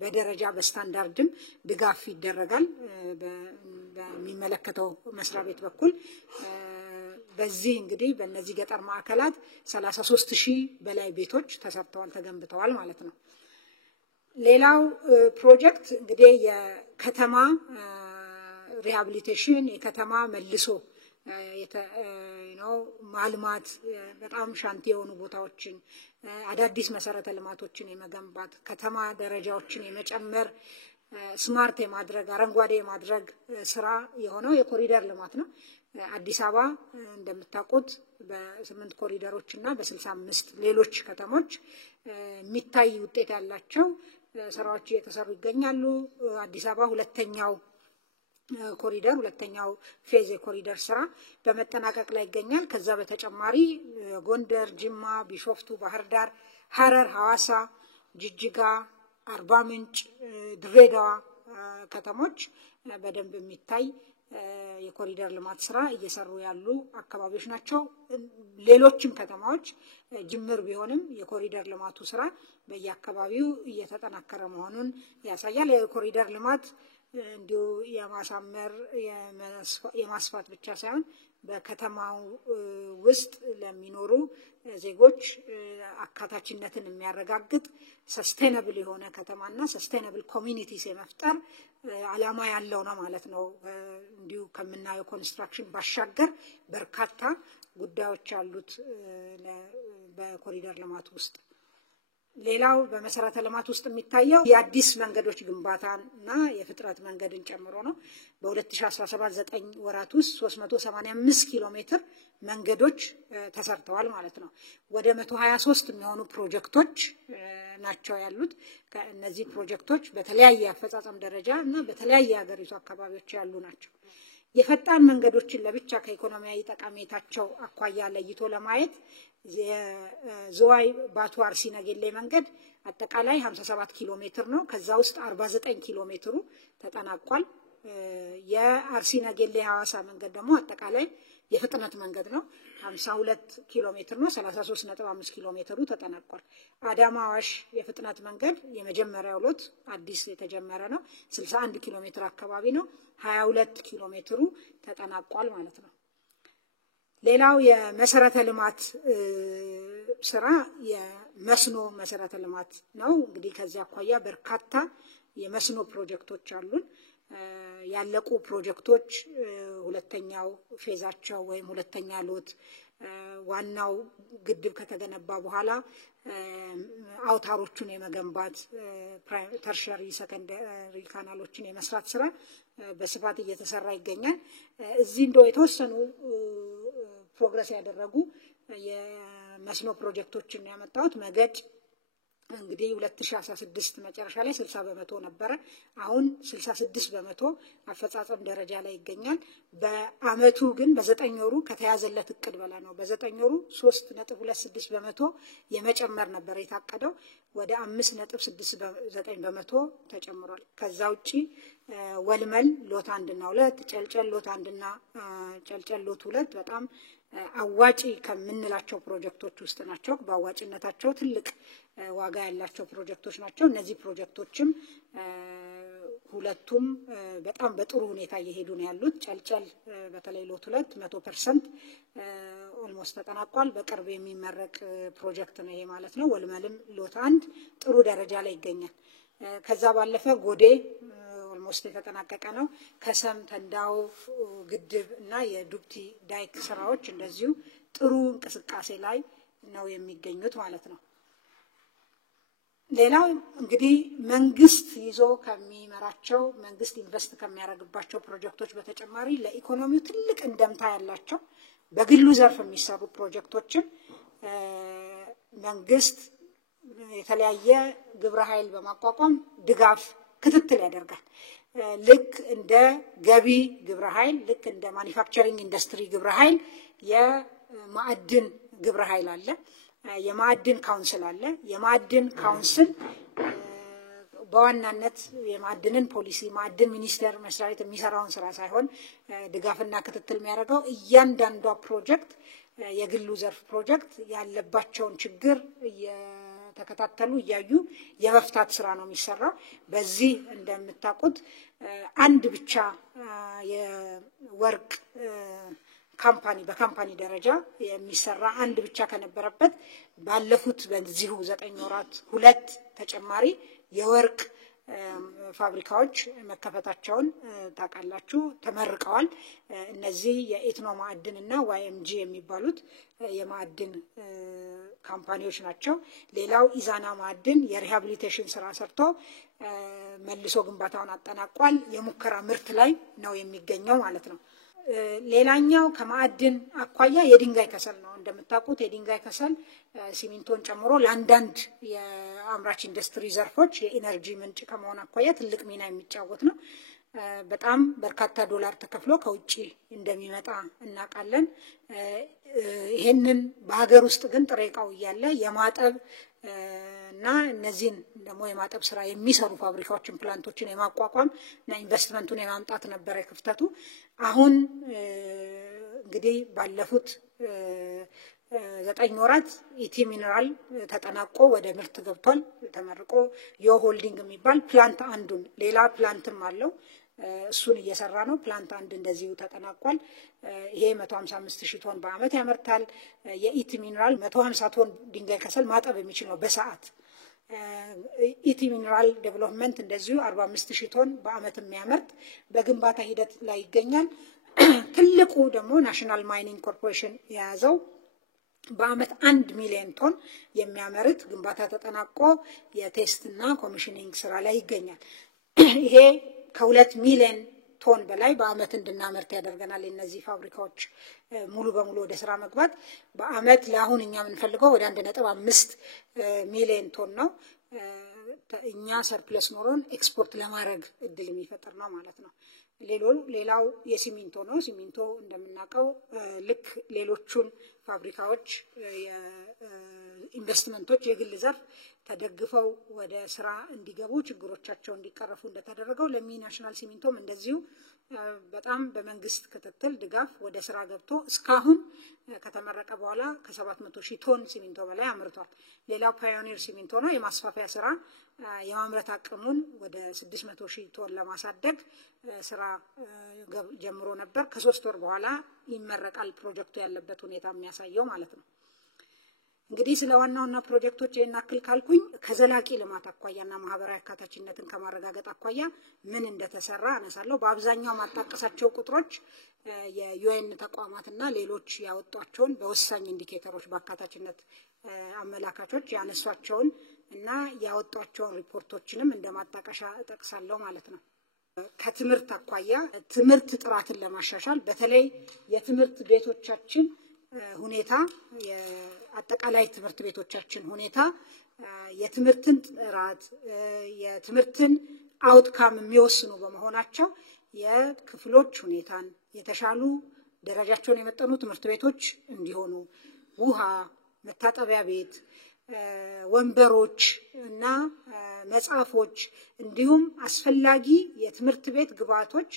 በደረጃ በስታንዳርድም ድጋፍ ይደረጋል በሚመለከተው መስሪያ ቤት በኩል። በዚህ እንግዲህ በእነዚህ ገጠር ማዕከላት 33000 በላይ ቤቶች ተሰርተዋል ተገንብተዋል ማለት ነው። ሌላው ፕሮጀክት እንግዲህ የከተማ ሪሃቢሊቴሽን የከተማ መልሶ ማልማት በጣም ሻንቲ የሆኑ ቦታዎችን አዳዲስ መሰረተ ልማቶችን የመገንባት ከተማ ደረጃዎችን የመጨመር ስማርት የማድረግ አረንጓዴ የማድረግ ስራ የሆነው የኮሪደር ልማት ነው። አዲስ አበባ እንደምታውቁት በ8 ኮሪደሮች እና በ65 ሌሎች ከተሞች የሚታይ ውጤት ያላቸው ስራዎች እየተሰሩ ይገኛሉ። አዲስ አበባ ሁለተኛው ኮሪደር ሁለተኛው ፌዝ የኮሪደር ስራ በመጠናቀቅ ላይ ይገኛል። ከዛ በተጨማሪ ጎንደር፣ ጅማ፣ ቢሾፍቱ፣ ባህር ዳር፣ ሐረር፣ ሐዋሳ፣ ጅጅጋ፣ አርባ ምንጭ፣ ድሬዳዋ ከተሞች በደንብ የሚታይ የኮሪደር ልማት ስራ እየሰሩ ያሉ አካባቢዎች ናቸው። ሌሎችም ከተማዎች ጅምር ቢሆንም የኮሪደር ልማቱ ስራ በየአካባቢው እየተጠናከረ መሆኑን ያሳያል። የኮሪደር ልማት እንዲሁ የማሳመር የማስፋት ብቻ ሳይሆን በከተማው ውስጥ ለሚኖሩ ዜጎች አካታችነትን የሚያረጋግጥ ሰስቴነብል የሆነ ከተማና ሰስቴነብል ኮሚኒቲስ የመፍጠር ዓላማ ያለው ነው ማለት ነው። እንዲሁ ከምናየው ኮንስትራክሽን ባሻገር በርካታ ጉዳዮች አሉት በኮሪደር ልማት ውስጥ። ሌላው በመሰረተ ልማት ውስጥ የሚታየው የአዲስ መንገዶች ግንባታና የፍጥረት መንገድን ጨምሮ ነው። በ2017 9 ወራት ውስጥ 385 ኪሎ ሜትር መንገዶች ተሰርተዋል ማለት ነው። ወደ 123 የሚሆኑ ፕሮጀክቶች ናቸው ያሉት። እነዚህ ፕሮጀክቶች በተለያየ አፈጻጸም ደረጃ እና በተለያየ ሀገሪቱ አካባቢዎች ያሉ ናቸው። የፈጣን መንገዶችን ለብቻ ከኢኮኖሚያዊ ጠቀሜታቸው አኳያ ለይቶ ለማየት የዝዋይ ባቱ አርሲ ነገሌ መንገድ አጠቃላይ 57 ኪሎ ሜትር ነው። ከዛ ውስጥ 49 ኪሎ ሜትሩ ተጠናቋል። የአርሲ ነገሌ ሐዋሳ መንገድ ደግሞ አጠቃላይ የፍጥነት መንገድ ነው 52 ኪሎ ሜትር ነው። 33.5 ኪሎ ሜትሩ ተጠናቋል። አዳማ አዋሽ የፍጥነት መንገድ የመጀመሪያው ሎት አዲስ የተጀመረ ነው። 61 ኪሎ ሜትር አካባቢ ነው። 22 ኪሎ ሜትሩ ተጠናቋል ማለት ነው። ሌላው የመሰረተ ልማት ስራ የመስኖ መሰረተ ልማት ነው። እንግዲህ ከዚያ አኳያ በርካታ የመስኖ ፕሮጀክቶች አሉን። ያለቁ ፕሮጀክቶች ሁለተኛው ፌዛቸው ወይም ሁለተኛ ሎት ዋናው ግድብ ከተገነባ በኋላ አውታሮቹን የመገንባት ተርሸሪ ሰከንደሪ ካናሎችን የመስራት ስራ በስፋት እየተሰራ ይገኛል። እዚህ እንደው የተወሰኑ ፕሮግረስ ያደረጉ የመስኖ ፕሮጀክቶችን ያመጣሁት መገድ እንግዲህ 2016 መጨረሻ ላይ 60% ነበረ። አሁን 66% አፈጻጸም ደረጃ ላይ ይገኛል። በአመቱ ግን በ9 ወሩ ከተያዘለት እቅድ በላይ ነው። በ9 ወሩ 3.26% የመጨመር ነበር የታቀደው፣ ወደ 5.69% ተጨምሯል። ከዛ ውጪ ወልመል ሎት 1 እና 2፣ ጨልጨል ሎት 1 እና ጨልጨል ሎት 2 በጣም አዋጪ ከምንላቸው ፕሮጀክቶች ውስጥ ናቸው። በአዋጭነታቸው ትልቅ ዋጋ ያላቸው ፕሮጀክቶች ናቸው። እነዚህ ፕሮጀክቶችም ሁለቱም በጣም በጥሩ ሁኔታ እየሄዱ ነው ያሉት። ጨልጨል በተለይ ሎት 2 100% ኦልሞስት ተጠናቋል። በቅርብ የሚመረቅ ፕሮጀክት ነው ይሄ ማለት ነው። ወልመልም ሎት 1 ጥሩ ደረጃ ላይ ይገኛል። ከዛ ባለፈ ጎዴ ኦልሞስት የተጠናቀቀ ነው። ከሰም ተንዳው ግድብ እና የዱብቲ ዳይክ ስራዎች እንደዚሁ ጥሩ እንቅስቃሴ ላይ ነው የሚገኙት ማለት ነው። ሌላው እንግዲህ መንግስት ይዞ ከሚመራቸው መንግስት ኢንቨስት ከሚያደርግባቸው ፕሮጀክቶች በተጨማሪ ለኢኮኖሚው ትልቅ እንደምታ ያላቸው በግሉ ዘርፍ የሚሰሩ ፕሮጀክቶችን መንግስት የተለያየ ግብረ ኃይል በማቋቋም ድጋፍ ክትትል ያደርጋል። ልክ እንደ ገቢ ግብረ ኃይል ልክ እንደ ማኒፋክቸሪንግ ኢንዱስትሪ ግብረ ኃይል የማዕድን ግብረ ኃይል አለ። የማዕድን ካውንስል አለ። የማዕድን ካውንስል በዋናነት የማዕድንን ፖሊሲ ማዕድን ሚኒስቴር መስሪያ ቤት የሚሰራውን ስራ ሳይሆን ድጋፍና ክትትል የሚያደርገው እያንዳንዷ ፕሮጀክት የግሉ ዘርፍ ፕሮጀክት ያለባቸውን ችግር ተከታተሉ እያዩ የመፍታት ስራ ነው የሚሰራው። በዚህ እንደምታውቁት አንድ ብቻ የወርቅ ካምፓኒ በካምፓኒ ደረጃ የሚሰራ አንድ ብቻ ከነበረበት ባለፉት በዚሁ 9 ወራት 2 ተጨማሪ የወርቅ ፋብሪካዎች መከፈታቸውን ታውቃላችሁ፣ ተመርቀዋል። እነዚህ የኢትኖ ማዕድን እና ዋይኤምጂ የሚባሉት የማዕድን ካምፓኒዎች ናቸው። ሌላው ኢዛና ማዕድን የሪሃቢሊቴሽን ስራ ሰርቶ መልሶ ግንባታውን አጠናቋል። የሙከራ ምርት ላይ ነው የሚገኘው ማለት ነው። ሌላኛው ከማዕድን አኳያ የድንጋይ ከሰል ነው። እንደምታውቁት የድንጋይ ከሰል ሲሚንቶን ጨምሮ ለአንዳንድ የአምራች ኢንዱስትሪ ዘርፎች የኢነርጂ ምንጭ ከመሆን አኳያ ትልቅ ሚና የሚጫወት ነው። በጣም በርካታ ዶላር ተከፍሎ ከውጪ እንደሚመጣ እናውቃለን። ይሄንን በሀገር ውስጥ ግን ጥሬ ዕቃው እያለ የማጠብ እና እነዚህን ደግሞ የማጠብ ስራ የሚሰሩ ፋብሪካዎችን ፕላንቶችን የማቋቋም እና ኢንቨስትመንቱን የማምጣት ነበረ ክፍተቱ። አሁን እንግዲህ ባለፉት 9 ወራት ኢቲ ሚነራል ተጠናቆ ወደ ምርት ገብቷል። ተመርቆ የሆልዲንግ የሚባል ፕላንት አንዱን ሌላ ፕላንትም አለው እሱን እየሰራ ነው። ፕላንት አንድ እንደዚሁ ተጠናቋል። ይሄ 155,000 ቶን በአመት ያመርታል። የኢቲ ሚነራል 150 ቶን ድንጋይ ከሰል ማጠብ የሚችል ነው በሰዓት። ኢቲ ሚነራል ዴቨሎፕመንት እንደዚሁ 45,000 ቶን በአመት የሚያመርት በግንባታ ሂደት ላይ ይገኛል። ትልቁ ደግሞ ናሽናል ማይኒንግ ኮርፖሬሽን የያዘው በአመት 1 ሚሊዮን ቶን የሚያመርት ግንባታ ተጠናቆ የቴስት እና ኮሚሽኒንግ ስራ ላይ ይገኛል። ይሄ ከ2 ሚሊዮን ቶን በላይ በአመት እንድናመርት ያደርገናል። እነዚህ ፋብሪካዎች ሙሉ በሙሉ ወደ ስራ መግባት በአመት ለአሁን እኛ የምንፈልገው ወደ 1.5 ሚሊዮን ቶን ነው። እኛ ሰርፕለስ ኖሮን ኤክስፖርት ለማድረግ እድል የሚፈጥር ነው ማለት ነው። ሌላው የሲሚንቶ ነው። ሲሚንቶ እንደምናውቀው ልክ ሌሎቹን ፋብሪካዎች የኢንቨስትመንቶች የግል ዘርፍ ተደግፈው ወደ ስራ እንዲገቡ ችግሮቻቸው እንዲቀረፉ እንደተደረገው ለሚ ናሽናል ሲሚንቶም እንደዚሁ በጣም በመንግስት ክትትል ድጋፍ ወደ ስራ ገብቶ እስካሁን ከተመረቀ በኋላ ከ700,000 ቶን ሲሚንቶ በላይ አምርቷል። ሌላው ፓዮኒር ሲሚንቶ ነው። የማስፋፊያ ስራ የማምረት አቅሙን ወደ 600,000 ቶን ለማሳደግ ስራ ጀምሮ ነበር። ከ3 ወር በኋላ ይመረቃል ፕሮጀክቱ ያለበት ሁኔታ የሚያሳየው ማለት ነው። እንግዲህ ስለ ዋናውና ፕሮጀክቶች የናክል ካልኩኝ ከዘላቂ ልማት አኳያና ማህበራዊ አካታችነትን ከማረጋገጥ አኳያ ምን እንደተሰራ አነሳለሁ። በአብዛኛው ማጣቀሳቸው ቁጥሮች የዩኤን ተቋማትና ሌሎች ያወጧቸውን በወሳኝ ኢንዲኬተሮች በአካታችነት አመላካቾች ያነሷቸውን እና ያወጧቸውን ሪፖርቶችንም እንደማጣቀሻ እጠቅሳለሁ ማለት ነው። ከትምህርት አኳያ ትምህርት ጥራትን ለማሻሻል በተለይ የትምህርት ቤቶቻችን ሁኔታ የአጠቃላይ ትምህርት ቤቶቻችን ሁኔታ የትምህርትን ጥራት የትምህርትን አውትካም የሚወስኑ በመሆናቸው የክፍሎች ሁኔታን የተሻሉ ደረጃቸውን የመጠኑ ትምህርት ቤቶች እንዲሆኑ ውሃ፣ መታጠቢያ ቤት፣ ወንበሮች እና መጽሐፎች እንዲሁም አስፈላጊ የትምህርት ቤት ግብዓቶች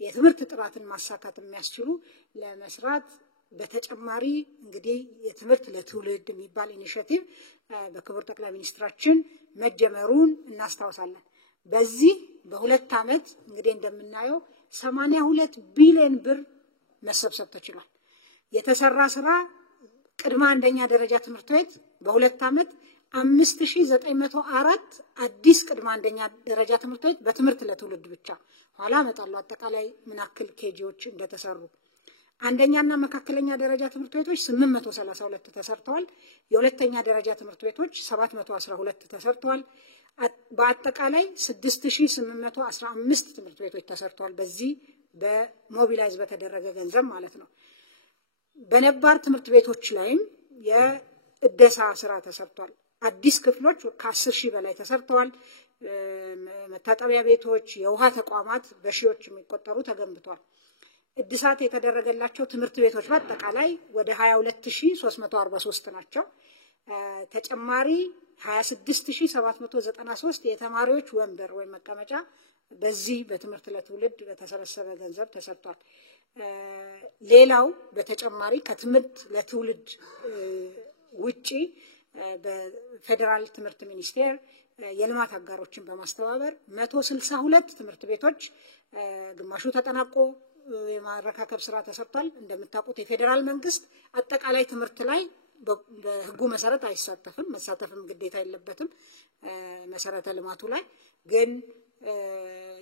የትምህርት ጥራትን ማሳካት የሚያስችሉ ለመስራት በተጨማሪ እንግዲህ የትምህርት ለትውልድ የሚባል ኢኒሼቲቭ በክቡር ጠቅላይ ሚኒስትራችን መጀመሩን እናስታውሳለን። በዚህ በ2 አመት እንግዲህ እንደምናየው 82 ቢሊዮን ብር መሰብሰብ ተችሏል። የተሰራ ስራ ቅድመ አንደኛ ደረጃ ትምህርት ቤት በ2 አመት 5904 አዲስ ቅድመ አንደኛ ደረጃ ትምህርት ቤት በትምህርት ለትውልድ ብቻ ኋላ መጣሉ አጠቃላይ ምናክል ኬጂዎች እንደተሰሩ አንደኛና መካከለኛ ደረጃ ትምህርት ቤቶች 832 ተሰርተዋል። የሁለተኛ ደረጃ ትምህርት ቤቶች 712 ተሰርተዋል። በአጠቃላይ 6815 ትምህርት ቤቶች ተሰርተዋል። በዚህ በሞቢላይዝ በተደረገ ገንዘብ ማለት ነው። በነባር ትምህርት ቤቶች ላይም የእደሳ ስራ ተሰርቷል። አዲስ ክፍሎች ከ10,000 በላይ ተሰርተዋል። መታጠቢያ ቤቶች፣ የውሃ ተቋማት በሺዎች የሚቆጠሩ ተገንብተዋል። እድሳት የተደረገላቸው ትምህርት ቤቶች በአጠቃላይ ወደ 22,343 ናቸው። ተጨማሪ 26,793 የተማሪዎች ወንበር ወይም መቀመጫ በዚህ በትምህርት ለትውልድ በተሰበሰበ ገንዘብ ተሰርቷል። ሌላው በተጨማሪ ከትምህርት ለትውልድ ውጪ በፌደራል ትምህርት ሚኒስቴር የልማት አጋሮችን በማስተባበር 162 ትምህርት ቤቶች ግማሹ ተጠናቆ የማረካከብ ስራ ተሰርቷል። እንደምታውቁት የፌደራል መንግስት አጠቃላይ ትምህርት ላይ በህጉ መሰረት አይሳተፍም፣ መሳተፍም ግዴታ የለበትም። መሰረተ ልማቱ ላይ ግን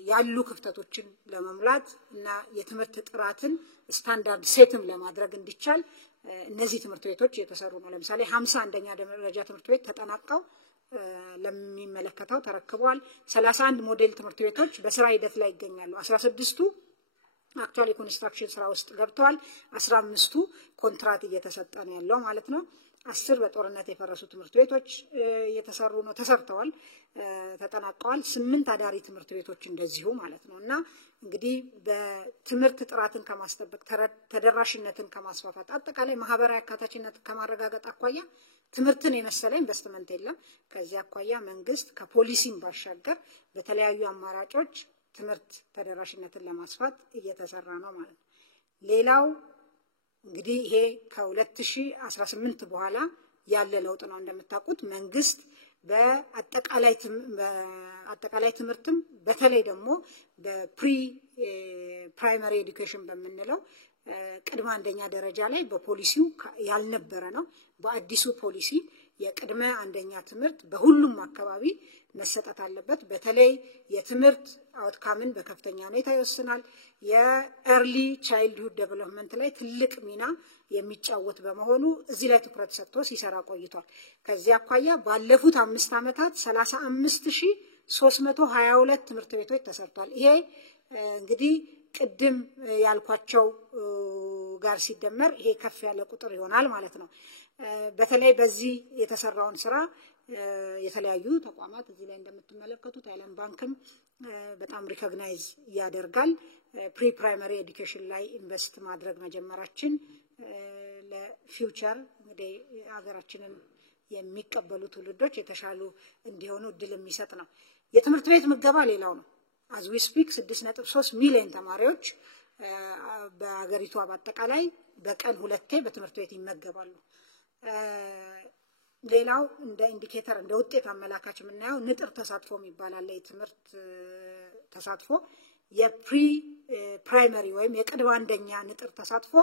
ያሉ ክፍተቶችን ለመሙላት እና የትምህርት ጥራትን ስታንዳርድ ሴትም ለማድረግ እንዲቻል እነዚህ ትምህርት ቤቶች የተሰሩ ነው። ለምሳሌ 51ኛ ደረጃ ትምህርት ቤት ተጠናቀው ለሚመለከተው ተረክበዋል። 31 ሞዴል ትምህርት ቤቶች በስራ ሂደት ላይ ይገኛሉ። 16ቱ አክቹዋሊ ኮንስትራክሽን ስራ ውስጥ ገብተዋል። 15ቱ ኮንትራት እየተሰጠ ነው ያለው ማለት ነው። 10 በጦርነት የፈረሱ ትምህርት ቤቶች እየተሰሩ ነው፣ ተሰርተዋል፣ ተጠናቀዋል። 8 አዳሪ ትምህርት ቤቶች እንደዚሁ ማለት ነው። እና እንግዲህ በትምህርት ጥራትን ከማስጠበቅ ተደራሽነትን ከማስፋፋት አጠቃላይ ማህበራዊ አካታችነትን ከማረጋገጥ አኳያ ትምህርትን የመሰለ ኢንቨስትመንት የለም። ከዚህ አኳያ መንግስት ከፖሊሲም ባሻገር በተለያዩ አማራጮች ትምህርት ተደራሽነትን ለማስፋት እየተሰራ ነው ማለት ነው። ሌላው እንግዲህ ይሄ ከ2018 በኋላ ያለ ለውጥ ነው። እንደምታውቁት መንግስት በአጠቃላይ ትምህርትም በተለይ ደግሞ በፕሪ ፕራይመሪ ኤዱኬሽን በምንለው ቅድመ አንደኛ ደረጃ ላይ በፖሊሲው ያልነበረ ነው። በአዲሱ ፖሊሲ የቅድመ አንደኛ ትምህርት በሁሉም አካባቢ መሰጠት አለበት። በተለይ የትምህርት አውትካምን በከፍተኛ ሁኔታ ይወስናል። የኤርሊ ቻይልድሁድ ዴቨሎፕመንት ላይ ትልቅ ሚና የሚጫወት በመሆኑ እዚህ ላይ ትኩረት ሰጥቶ ሲሰራ ቆይቷል። ከዚህ አኳያ ባለፉት 5 ዓመታት 35,322 ትምህርት ቤቶች ተሰርቷል። ይሄ እንግዲህ ቅድም ያልኳቸው ጋር ሲደመር ይሄ ከፍ ያለ ቁጥር ይሆናል ማለት ነው። በተለይ በዚህ የተሰራውን ስራ የተለያዩ ተቋማት እዚህ ላይ እንደምትመለከቱት ዓለም ባንክም በጣም ሪኮግናይዝ ያደርጋል። ፕሪ ፕራይመሪ ኤዱኬሽን ላይ ኢንቨስት ማድረግ መጀመራችን ለፊውቸር እንግዲህ ሀገራችንን የሚቀበሉ ትውልዶች የተሻሉ እንዲሆኑ እድል የሚሰጥ ነው። የትምህርት ቤት ምገባ ሌላው ነው። as we speak 6.3 ሚሊዮን ተማሪዎች በአገሪቷ በአጠቃላይ በቀን 2 በትምህርት ቤት ይመገባሉ። ሌላው እንደ ኢንዲኬተር እንደ ውጤት አመላካች የምናየው ንጥር ተሳትፎ ይባላል። የትምህርት ተሳትፎ የፕሪ ፕራይመሪ ወይም የቅድመ አንደኛ ንጥር ተሳትፎ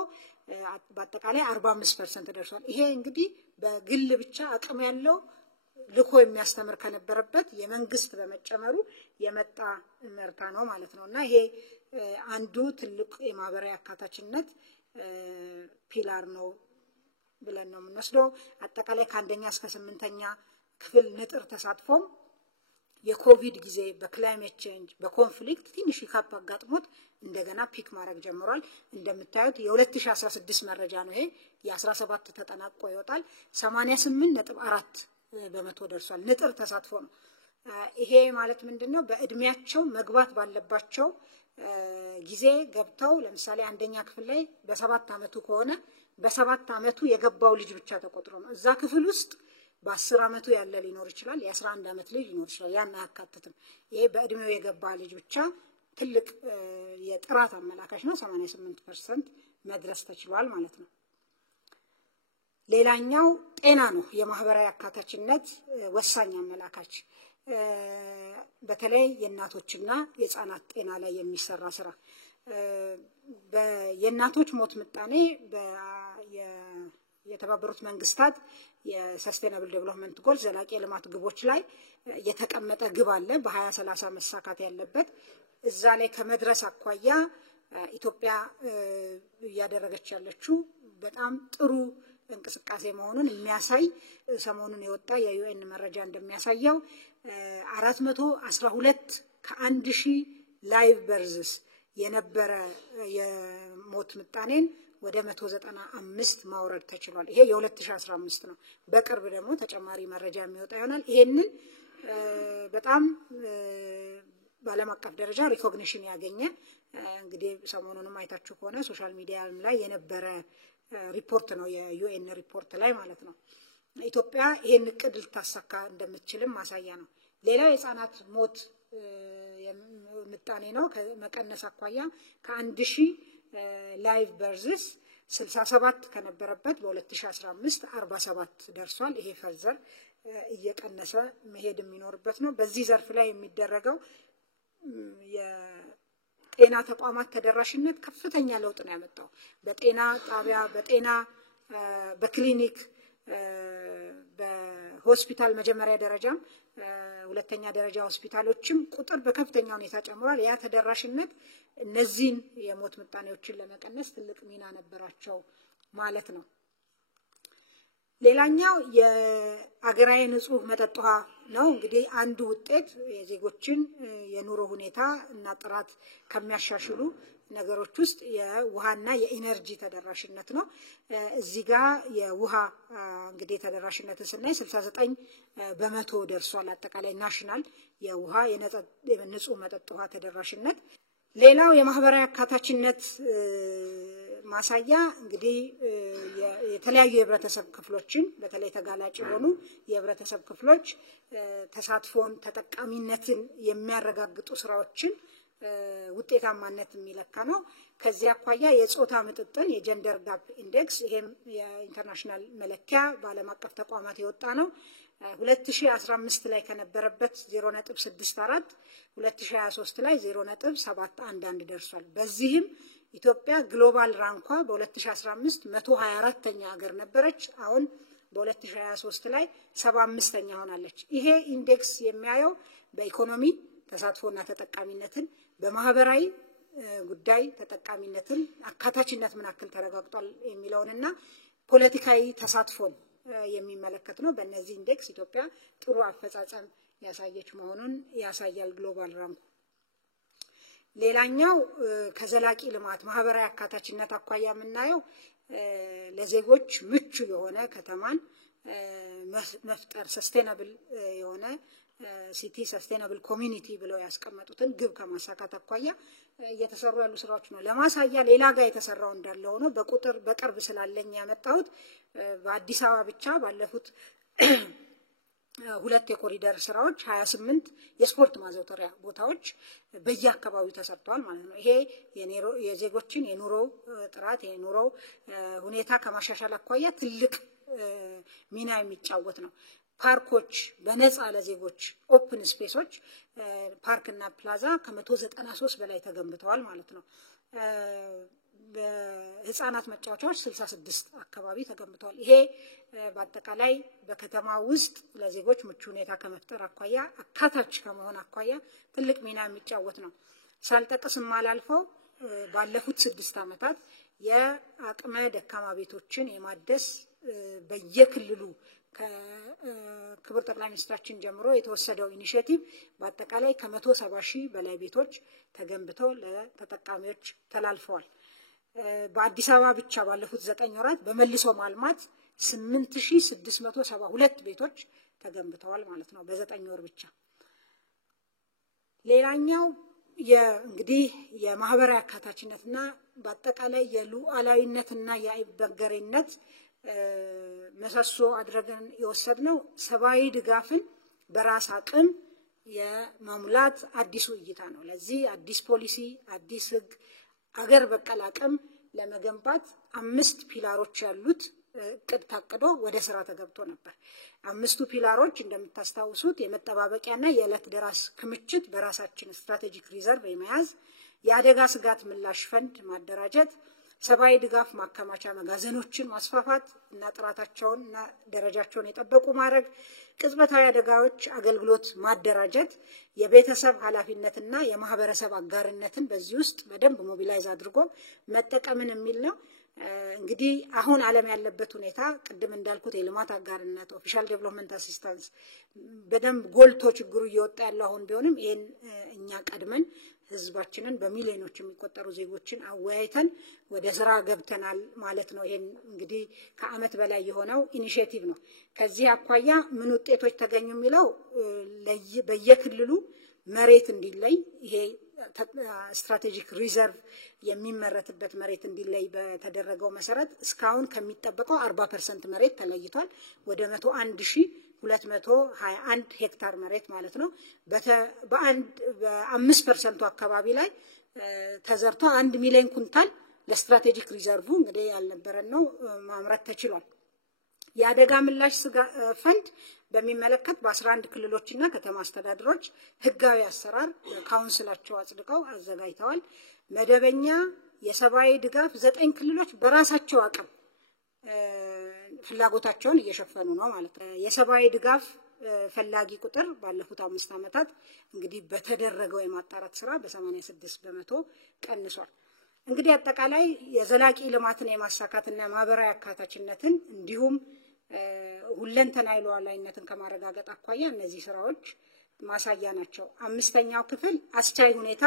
በአጠቃላይ 45% ደርሷል። ይሄ እንግዲህ በግል ብቻ አቅም ያለው ልኮ የሚያስተምር ከነበረበት የመንግስት በመጨመሩ የመጣ ምርታ ነው ማለት ነውና ይሄ አንዱ ትልቅ የማህበራዊ አካታችነት ፒላር ነው ብለን ነው የምንወስደው። አጠቃላይ ከአንደኛ እስከ 8ኛ ክፍል ንጥር ተሳትፎም የኮቪድ ጊዜ በክላይሜት ቼንጅ በኮንፍሊክት ትንሽ ይካፕ አጋጥሞት እንደገና ፒክ ማድረግ ጀምሯል። እንደምታዩት የ2016 መረጃ ነው ይሄ። የ17 ተጠናቆ ይወጣል። 88.4 በመቶ ደርሷል። ንጥር ተሳትፎ ነው። ይሄ ማለት ምንድነው? በእድሜያቸው መግባት ባለባቸው ጊዜ ገብተው ለምሳሌ አንደኛ ክፍል ላይ በ7 ዓመቱ ከሆነ በ7 ዓመቱ የገባው ልጅ ብቻ ተቆጥሮ ነው። እዛ ክፍል ውስጥ በ10 ዓመቱ ያለ ሊኖር ይችላል፣ የ11 ዓመት ልጅ ሊኖር ይችላል። ያን አያካትትም። ይሄ በእድሜው የገባ ልጅ ብቻ ትልቅ የጥራት አመላካች ነው። 88% መድረስ ተችሏል ማለት ነው። ሌላኛው ጤና ነው። የማህበራዊ አካታችነት ወሳኝ አመላካች በተለይ የእናቶችና የህፃናት ጤና ላይ የሚሰራ ስራ የእናቶች ሞት ምጣኔ የተባበሩት መንግስታት የሰስቴናብል ዴቨሎፕመንት ጎል ዘላቂ የልማት ግቦች ላይ የተቀመጠ ግብ አለ በ2030 መሳካት ያለበት። እዛ ላይ ከመድረስ አኳያ ኢትዮጵያ እያደረገች ያለችው በጣም ጥሩ እንቅስቃሴ መሆኑን የሚያሳይ ሰሞኑን የወጣ የዩኤን መረጃ እንደሚያሳየው 412 ከ1000 ላይቭ በርዝስ የነበረ የሞት ምጣኔን ወደ 195 ማውረድ ተችሏል። ይሄ የ2015 ነው። በቅርብ ደግሞ ተጨማሪ መረጃ የሚወጣ ይሆናል። ይሄንን በጣም በዓለም አቀፍ ደረጃ ሪኮግኒሽን ያገኘ እንግዲህ ሰሞኑንም አይታችሁ ከሆነ ሶሻል ሚዲያ ላይ የነበረ ሪፖርት ነው የዩኤን ሪፖርት ላይ ማለት ነው። ኢትዮጵያ ይሄን እቅድ ልታሳካ እንደምትችልም ማሳያ ነው። ሌላው የህፃናት ሞት ምጣኔ ነው። ከመቀነስ አኳያ ከ1000 ላይቭ በርዝስ 67 ከነበረበት በ2015 47 ደርሷል። ይሄ ፈርዘር እየቀነሰ መሄድ የሚኖርበት ነው። በዚህ ዘርፍ ላይ የሚደረገው የጤና ተቋማት ተደራሽነት ከፍተኛ ለውጥ ነው ያመጣው። በጤና ጣቢያ፣ በጤና በክሊኒክ፣ በሆስፒታል መጀመሪያ ደረጃም ሁለተኛ ደረጃ ሆስፒታሎችም ቁጥር በከፍተኛ ሁኔታ ጨምሯል። ያ ተደራሽነት እነዚህን የሞት ምጣኔዎችን ለመቀነስ ትልቅ ሚና ነበራቸው ማለት ነው። ሌላኛው የአገራዊ ንጹህ መጠጥ ውሃ ነው። እንግዲህ አንዱ ውጤት የዜጎችን የኑሮ ሁኔታ እና ጥራት ከሚያሻሽሉ ነገሮች ውስጥ የውሃና የኢነርጂ ተደራሽነት ነው። እዚህ ጋር የውሃ እንግዲህ ተደራሽነትን ስናይ 69% ደርሷል። አጠቃላይ ናሽናል የውሃ የንጹህ መጠጥ ውሃ ተደራሽነት። ሌላው የማህበራዊ አካታችነት ማሳያ እንግዲህ የተለያዩ የህብረተሰብ ክፍሎችን በተለይ ተጋላጭ የሆኑ የህብረተሰብ ክፍሎች ተሳትፎን ተጠቃሚነትን የሚያረጋግጡ ስራዎችን ውጤታማነት የሚለካ ነው። ከዚህ አኳያ የጾታ ምጥጥን የጀንደር ጋፕ ኢንዴክስ ይሄም የኢንተርናሽናል መለኪያ በዓለም አቀፍ ተቋማት የወጣ ነው። 2015 ላይ ከነበረበት 0.64 2023 ላይ 0.711 ደርሷል። በዚህም ኢትዮጵያ ግሎባል ራንኳ በ2015 124ኛ ሀገር ነበረች። አሁን በ2023 ላይ 75ኛ ሆናለች። ይሄ ኢንዴክስ የሚያየው በኢኮኖሚ ተሳትፎና ተጠቃሚነትን፣ በማህበራዊ ጉዳይ ተጠቃሚነትን፣ አካታችነት ምን ያክል ተረጋግጧል የሚለውንና ፖለቲካዊ ተሳትፎን የሚመለከት ነው። በእነዚህ ኢንዴክስ ኢትዮጵያ ጥሩ አፈጻጸም ያሳየች መሆኑን ያሳያል ግሎባል ራንኩ። ሌላኛው ከዘላቂ ልማት ማህበራዊ አካታችነት አኳያ የምናየው ለዜጎች ምቹ የሆነ ከተማን መፍጠር ሰስቴናብል የሆነ ሲቲ ሰስቴናብል ኮሚኒቲ ብለው ያስቀመጡትን ግብ ከማሳካት አኳያ እየተሰሩ ያሉ ስራዎች ነው። ለማሳያ ሌላ ጋር የተሰራው እንዳለ ሆኖ በቁጥር በቅርብ ስላለኝ ያመጣሁት በአዲስ አበባ ብቻ ባለፉት 2 የኮሪደር ስራዎች 28 የስፖርት ማዘውተሪያ ቦታዎች በየአካባቢው ተሰርተዋል ማለት ነው። ይሄ የዜጎችን የኑሮ ጥራት የኑሮ ሁኔታ ከማሻሻል አኳያ ትልቅ ሚና የሚጫወት ነው። ፓርኮች በነፃ ለዜጎች ኦፕን ስፔሶች ፓርክና ፕላዛ ከ193 በላይ ተገንብተዋል ማለት ነው። በህፃናት መጫወቻዎች 66 አካባቢ ተገንብተዋል። ይሄ በአጠቃላይ በከተማ ውስጥ ለዜጎች ምቹ ሁኔታ ከመፍጠር አኳያ አካታች ከመሆን አኳያ ትልቅ ሚና የሚጫወት ነው። ሳልጠቅስ ማላልፈው ባለፉት 6 ዓመታት የአቅመ ደካማ ቤቶችን የማደስ በየክልሉ ከክብር ጠቅላይ ሚኒስትራችን ጀምሮ የተወሰደው ኢኒሼቲቭ በአጠቃላይ ከ170,000 በላይ ቤቶች ተገንብተው ለተጠቃሚዎች ተላልፈዋል። በአዲስ አበባ ብቻ ባለፉት 9 ወራት በመልሶ ማልማት 8672 ቤቶች ተገንብተዋል ማለት ነው በ9 ወር ብቻ። ሌላኛው እንግዲህ የማህበራዊ አካታችነትና በአጠቃላይ የሉዓላዊነትና የአይበገሬነት መሰሶ አድርገን የወሰድነው ሰብአዊ ድጋፍን በራስ አቅም የመሙላት አዲሱ እይታ ነው። ለዚህ አዲስ ፖሊሲ አዲስ ህግ አገር በቀል አቅም ለመገንባት 5 ፒላሮች ያሉት እቅድ ታቅዶ ወደ ስራ ተገብቶ ነበር። 5ቱ ፒላሮች እንደምታስታውሱት የመጠባበቂያና የዕለት ደራስ ክምችት በራሳችን ስትራቴጂክ ሪዘርቭ የመያዝ፣ የአደጋ ስጋት ምላሽ ፈንድ ማደራጀት፣ ሰብአዊ ድጋፍ ማከማቻ መጋዘኖችን ማስፋፋት እና ጥራታቸውንና ደረጃቸውን የጠበቁ ማድረግ፣ ቅጽበታዊ አደጋዎች አገልግሎት ማደራጀት፣ የቤተሰብ ኃላፊነትና የማህበረሰብ አጋርነትን በዚህ ውስጥ በደንብ ሞቢላይዝ አድርጎ መጠቀምን የሚል ነው። እንግዲህ አሁን ዓለም ያለበት ሁኔታ ቅድም እንዳልኩት የልማት አጋርነት ኦፊሻል ዴቨሎፕመንት አሲስታንስ በደንብ ጎልቶ ችግሩ እየወጣ ያለው አሁን ቢሆንም ይሄን እኛ ቀድመን ህዝባችንን በሚሊዮኖች የሚቆጠሩ ዜጎችን አወያይተን ወደ ስራ ገብተናል ማለት ነው። ይሄን እንግዲህ ከአመት በላይ የሆነው ኢኒሺዬቲቭ ነው። ከዚህ አኳያ ምን ውጤቶች ተገኙ የሚለው በየክልሉ መሬት እንዲለይ ይሄ ስትራቴጂክ ሪዘርቭ የሚመረትበት መሬት እንዲለይ በተደረገው መሰረት እስካሁን ከሚጠበቀው 40% መሬት ተለይቷል። ወደ 11221 ሄክታር መሬት ማለት ነው። በ5% አካባቢ ላይ ተዘርቶ 1 ሚሊዮን ኩንታል ለስትራቴጂክ ሪዘርቭ እንግዲህ ያልነበረን ነው ማምረት ተችሏል። የአደጋ ምላሽ ፈንድ በሚመለከት በ11 ክልሎችና ከተማ አስተዳደሮች ህጋዊ አሰራር ካውንስላቸው አጽድቀው አዘጋጅተዋል። መደበኛ የሰብአዊ ድጋፍ 9 ክልሎች በራሳቸው አቅም ፍላጎታቸውን እየሸፈኑ ነው ማለት ነው። የሰብአዊ ድጋፍ ፈላጊ ቁጥር ባለፉት 5 ዓመታት እንግዲህ በተደረገው የማጣራት ስራ በ86% ቀንሷል። እንግዲህ አጠቃላይ የዘላቂ ልማትን የማሳካትና ማህበራዊ አካታችነትን እንዲሁም ሁለንተናዊ ሉዓላዊነትን ከማረጋገጥ አኳያ እነዚህ ስራዎች ማሳያ ናቸው። 5ኛው ክፍል አስቻይ ሁኔታ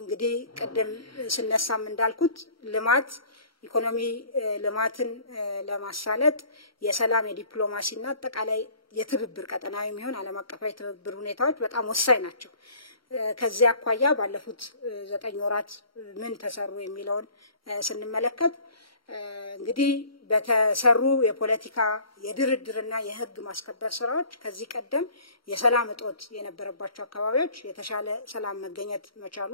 እንግዲህ ቀደም ስነሳም እንዳልኩት ልማት ኢኮኖሚ ልማትን ለማሳለጥ የሰላም የዲፕሎማሲና አጠቃላይ የትብብር ቀጠናዊ የሚሆን ዓለም አቀፋዊ ትብብር ሁኔታዎች በጣም ወሳኝ ናቸው። ከዚህ አኳያ ባለፉት 9 ወራት ምን ተሰሩ የሚለውን ስንመለከት እንግዲህ በተሰሩ የፖለቲካ የድርድርና የህግ ማስከበር ስራዎች ከዚህ ቀደም የሰላም እጦት የነበረባቸው አካባቢዎች የተሻለ ሰላም መገኘት መቻሉ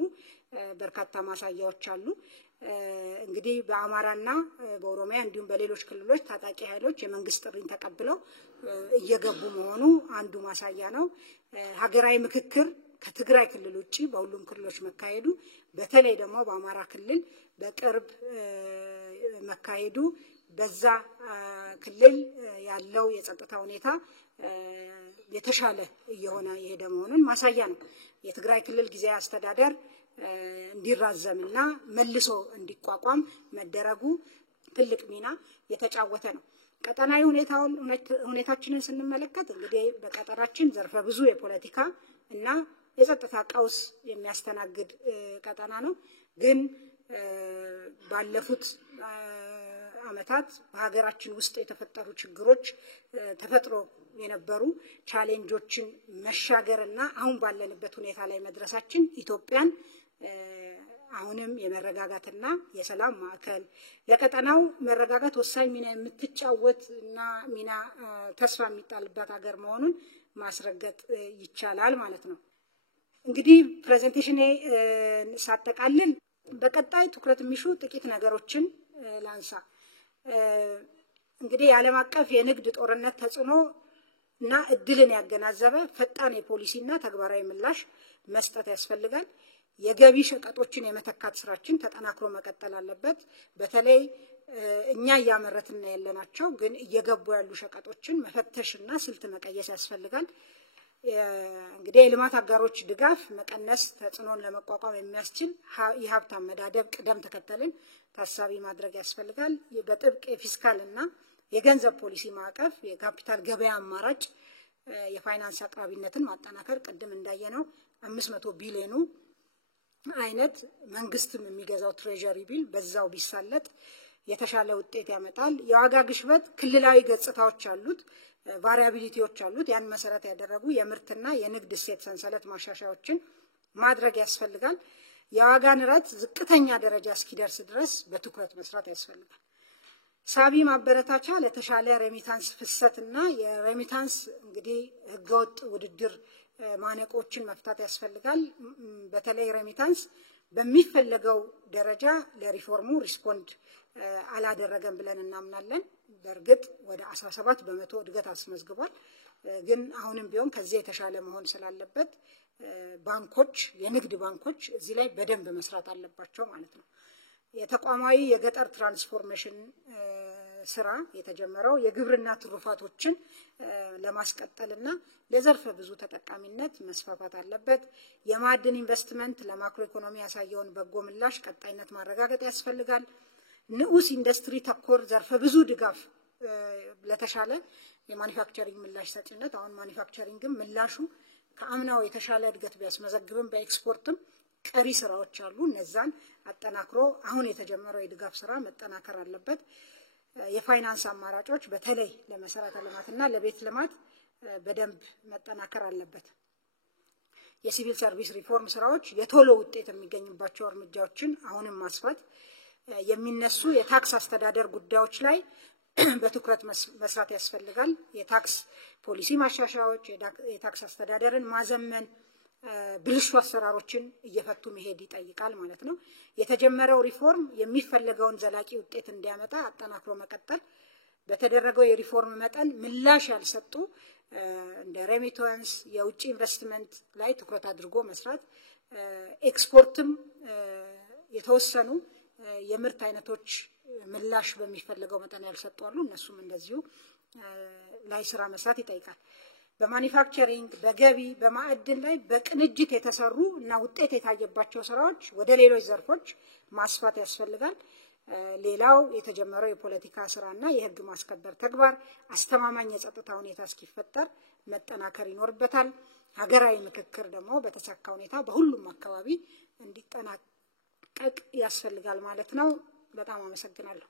በርካታ ማሳያዎች አሉ። እንግዲህ በአማራና በኦሮሚያ እንዲሁም በሌሎች ክልሎች ታጣቂ ኃይሎች የመንግስት ጥሪን ተቀብለው እየገቡ መሆኑ አንዱ ማሳያ ነው። ሀገራዊ ምክክር ከትግራይ ክልል ውጪ በሁሉም ክልሎች መካሄዱ በተለይ ደግሞ በአማራ ክልል በቅርብ መካሄዱ በዛ ክልል ያለው የጸጥታ ሁኔታ የተሻለ እየሆነ የሄደ መሆኑን ማሳያ ነው። የትግራይ ክልል ጊዜያዊ አስተዳደር እንዲራዘምና መልሶ እንዲቋቋም መደረጉ ትልቅ ሚና የተጫወተ ነው። ቀጠናዊ ሁኔታችንን ስንመለከት እንግዲህ በቀጠናችን ዘርፈ ብዙ የፖለቲካ እና የጸጥታ ቀውስ የሚያስተናግድ ቀጠና ነው። ግን ባለፉት አመታት በሀገራችን ውስጥ የተፈጠሩ ችግሮች ተፈጥሮ የነበሩ ቻሌንጆችን መሻገርና አሁን ባለንበት ሁኔታ ላይ መድረሳችን ኢትዮጵያን አሁንም የመረጋጋትና የሰላም ማዕከል ለቀጠናው መረጋጋት ወሳኝ ሚና የምትጫወትና ሚና ተስፋ የሚጣልባት ሀገር መሆኑን ማስረገጥ ይቻላል ማለት ነው። እንግዲህ ፕሬዘንቴሽኔ ሳጠቃልል በቀጣይ ትኩረት የሚሹ ጥቂት ነገሮችን ላንሳ። እንግዲህ የዓለም አቀፍ የንግድ ጦርነት ተጽዕኖ እና እድልን ያገናዘበ ፈጣን የፖሊሲና ተግባራዊ ምላሽ መስጠት ያስፈልጋል። የገቢ ሸቀጦችን የመተካት ስራችን ተጠናክሮ መቀጠል አለበት። በተለይ እኛ ያመረትና ያለናቸው ግን እየገቡ ያሉ ሸቀጦችን መፈተሽና ስልት መቀየስ ያስፈልጋል። እንግዲህ የልማት አጋሮች ድጋፍ መቀነስ ተጽዕኖን ለመቋቋም የሚያስችል የሀብት አመዳደብ ቅደም ተከተልን ታሳቢ ማድረግ ያስፈልጋል። በጥብቅ የፊስካልና የገንዘብ ፖሊሲ ማዕቀፍ የካፒታል ገበያ አማራጭ የፋይናንስ አቅራቢነትን ማጠናከር ቅድም እንዳየነው 500 ቢሊዮኑ አይነት መንግስትም የሚገዛው ትሬጀሪ ቢል በዛው ቢሳለጥ የተሻለ ውጤት ያመጣል። የዋጋ ግሽበት ክልላዊ ገጽታዎች አሉት፣ ቫሪያቢሊቲዎች አሉት። ያን መሰረት ያደረጉ የምርትና የንግድ እሴት ሰንሰለት ማሻሻያዎችን ማድረግ ያስፈልጋል። የዋጋ ንረት ዝቅተኛ ደረጃ እስኪደርስ ድረስ በትኩረት መስራት ያስፈልጋል። ሳቢ ማበረታቻ ለተሻለ ሬሚታንስ ፍሰትና የሬሚታንስ እንግዲህ ህገወጥ ውድድር ማነቆችን መፍታት ያስፈልጋል። በተለይ ሬሚታንስ በሚፈለገው ደረጃ ለሪፎርሙ ሪስፖንድ አላደረገም ብለን እናምናለን። በእርግጥ ወደ 17% እድገት አስመዝግቧል። ግን አሁንም ቢሆን ከዚህ የተሻለ መሆን ስላለበት ባንኮች የንግድ ባንኮች እዚህ ላይ በደንብ መስራት አለባቸው ማለት ነው። የተቋማዊ የገጠር ትራንስፎርሜሽን ስራ የተጀመረው የግብርና ትሩፋቶችን ለማስቀጠልና ለዘርፈ ብዙ ተጠቃሚነት መስፋፋት አለበት። የማዕድን ኢንቨስትመንት ለማክሮ ኢኮኖሚ ያሳየውን በጎ ምላሽ ቀጣይነት ማረጋገጥ ያስፈልጋል። ንዑስ ኢንዱስትሪ ተኮር ዘርፈ ብዙ ድጋፍ ለተሻለ የማኒፋክቸሪንግ ምላሽ ሰጪነት አሁን ማኒፋክቸሪንግም ምላሹ ከአምናው የተሻለ እድገት ቢያስመዘግብም በኤክስፖርትም ቀሪ ስራዎች አሉ። እነዛን አጠናክሮ አሁን የተጀመረው የድጋፍ ስራ መጠናከር አለበት። የፋይናንስ አማራጮች በተለይ ለመሰረተ ልማትና ለቤት ልማት በደንብ መጠናከር አለበት። የሲቪል ሰርቪስ ሪፎርም ስራዎች የቶሎ ውጤት የሚገኝባቸው እርምጃዎችን አሁንም ማስፋት፣ የሚነሱ የታክስ አስተዳደር ጉዳዮች ላይ በትኩረት መስራት ያስፈልጋል። የታክስ ፖሊሲ ማሻሻያዎች፣ የታክስ አስተዳደርን ማዘመን፣ ብልሹ አሰራሮችን እየፈቱ መሄድ ይጠይቃል ማለት ነው። የተጀመረው ሪፎርም የሚፈልገውን ዘላቂ ውጤት እንዲያመጣ አጠናክሮ መቀጠል፣ በተደረገው የሪፎርም መጠን ምላሽ ያልሰጡ እንደ ሬሚታንስ የውጭ ኢንቨስትመንት ላይ ትኩረት አድርጎ መስራት፣ ኤክስፖርትም የተወሰኑ የምርት አይነቶች ምላሽ በሚፈልገው መጠን ያልሰጡ አሉ። እነሱም እንደዚሁ ላይ ስራ መስራት ይጠይቃል። በማኒፋክቸሪንግ በገቢ በማዕድን ላይ በቅንጅት የተሰሩ እና ውጤት የታየባቸው ስራዎች ወደ ሌሎች ዘርፎች ማስፋት ያስፈልጋል። ሌላው የተጀመረው የፖለቲካ ስራና የህግ ማስከበር ተግባር አስተማማኝ የጸጥታ ሁኔታ እስኪፈጠር መጠናከር ይኖርበታል። ሀገራዊ ምክክር ደግሞ በተሳካ ሁኔታ በሁሉም አካባቢ እንዲጠናቀቅ ያስፈልጋል ማለት ነው። በጣም አመሰግናለሁ።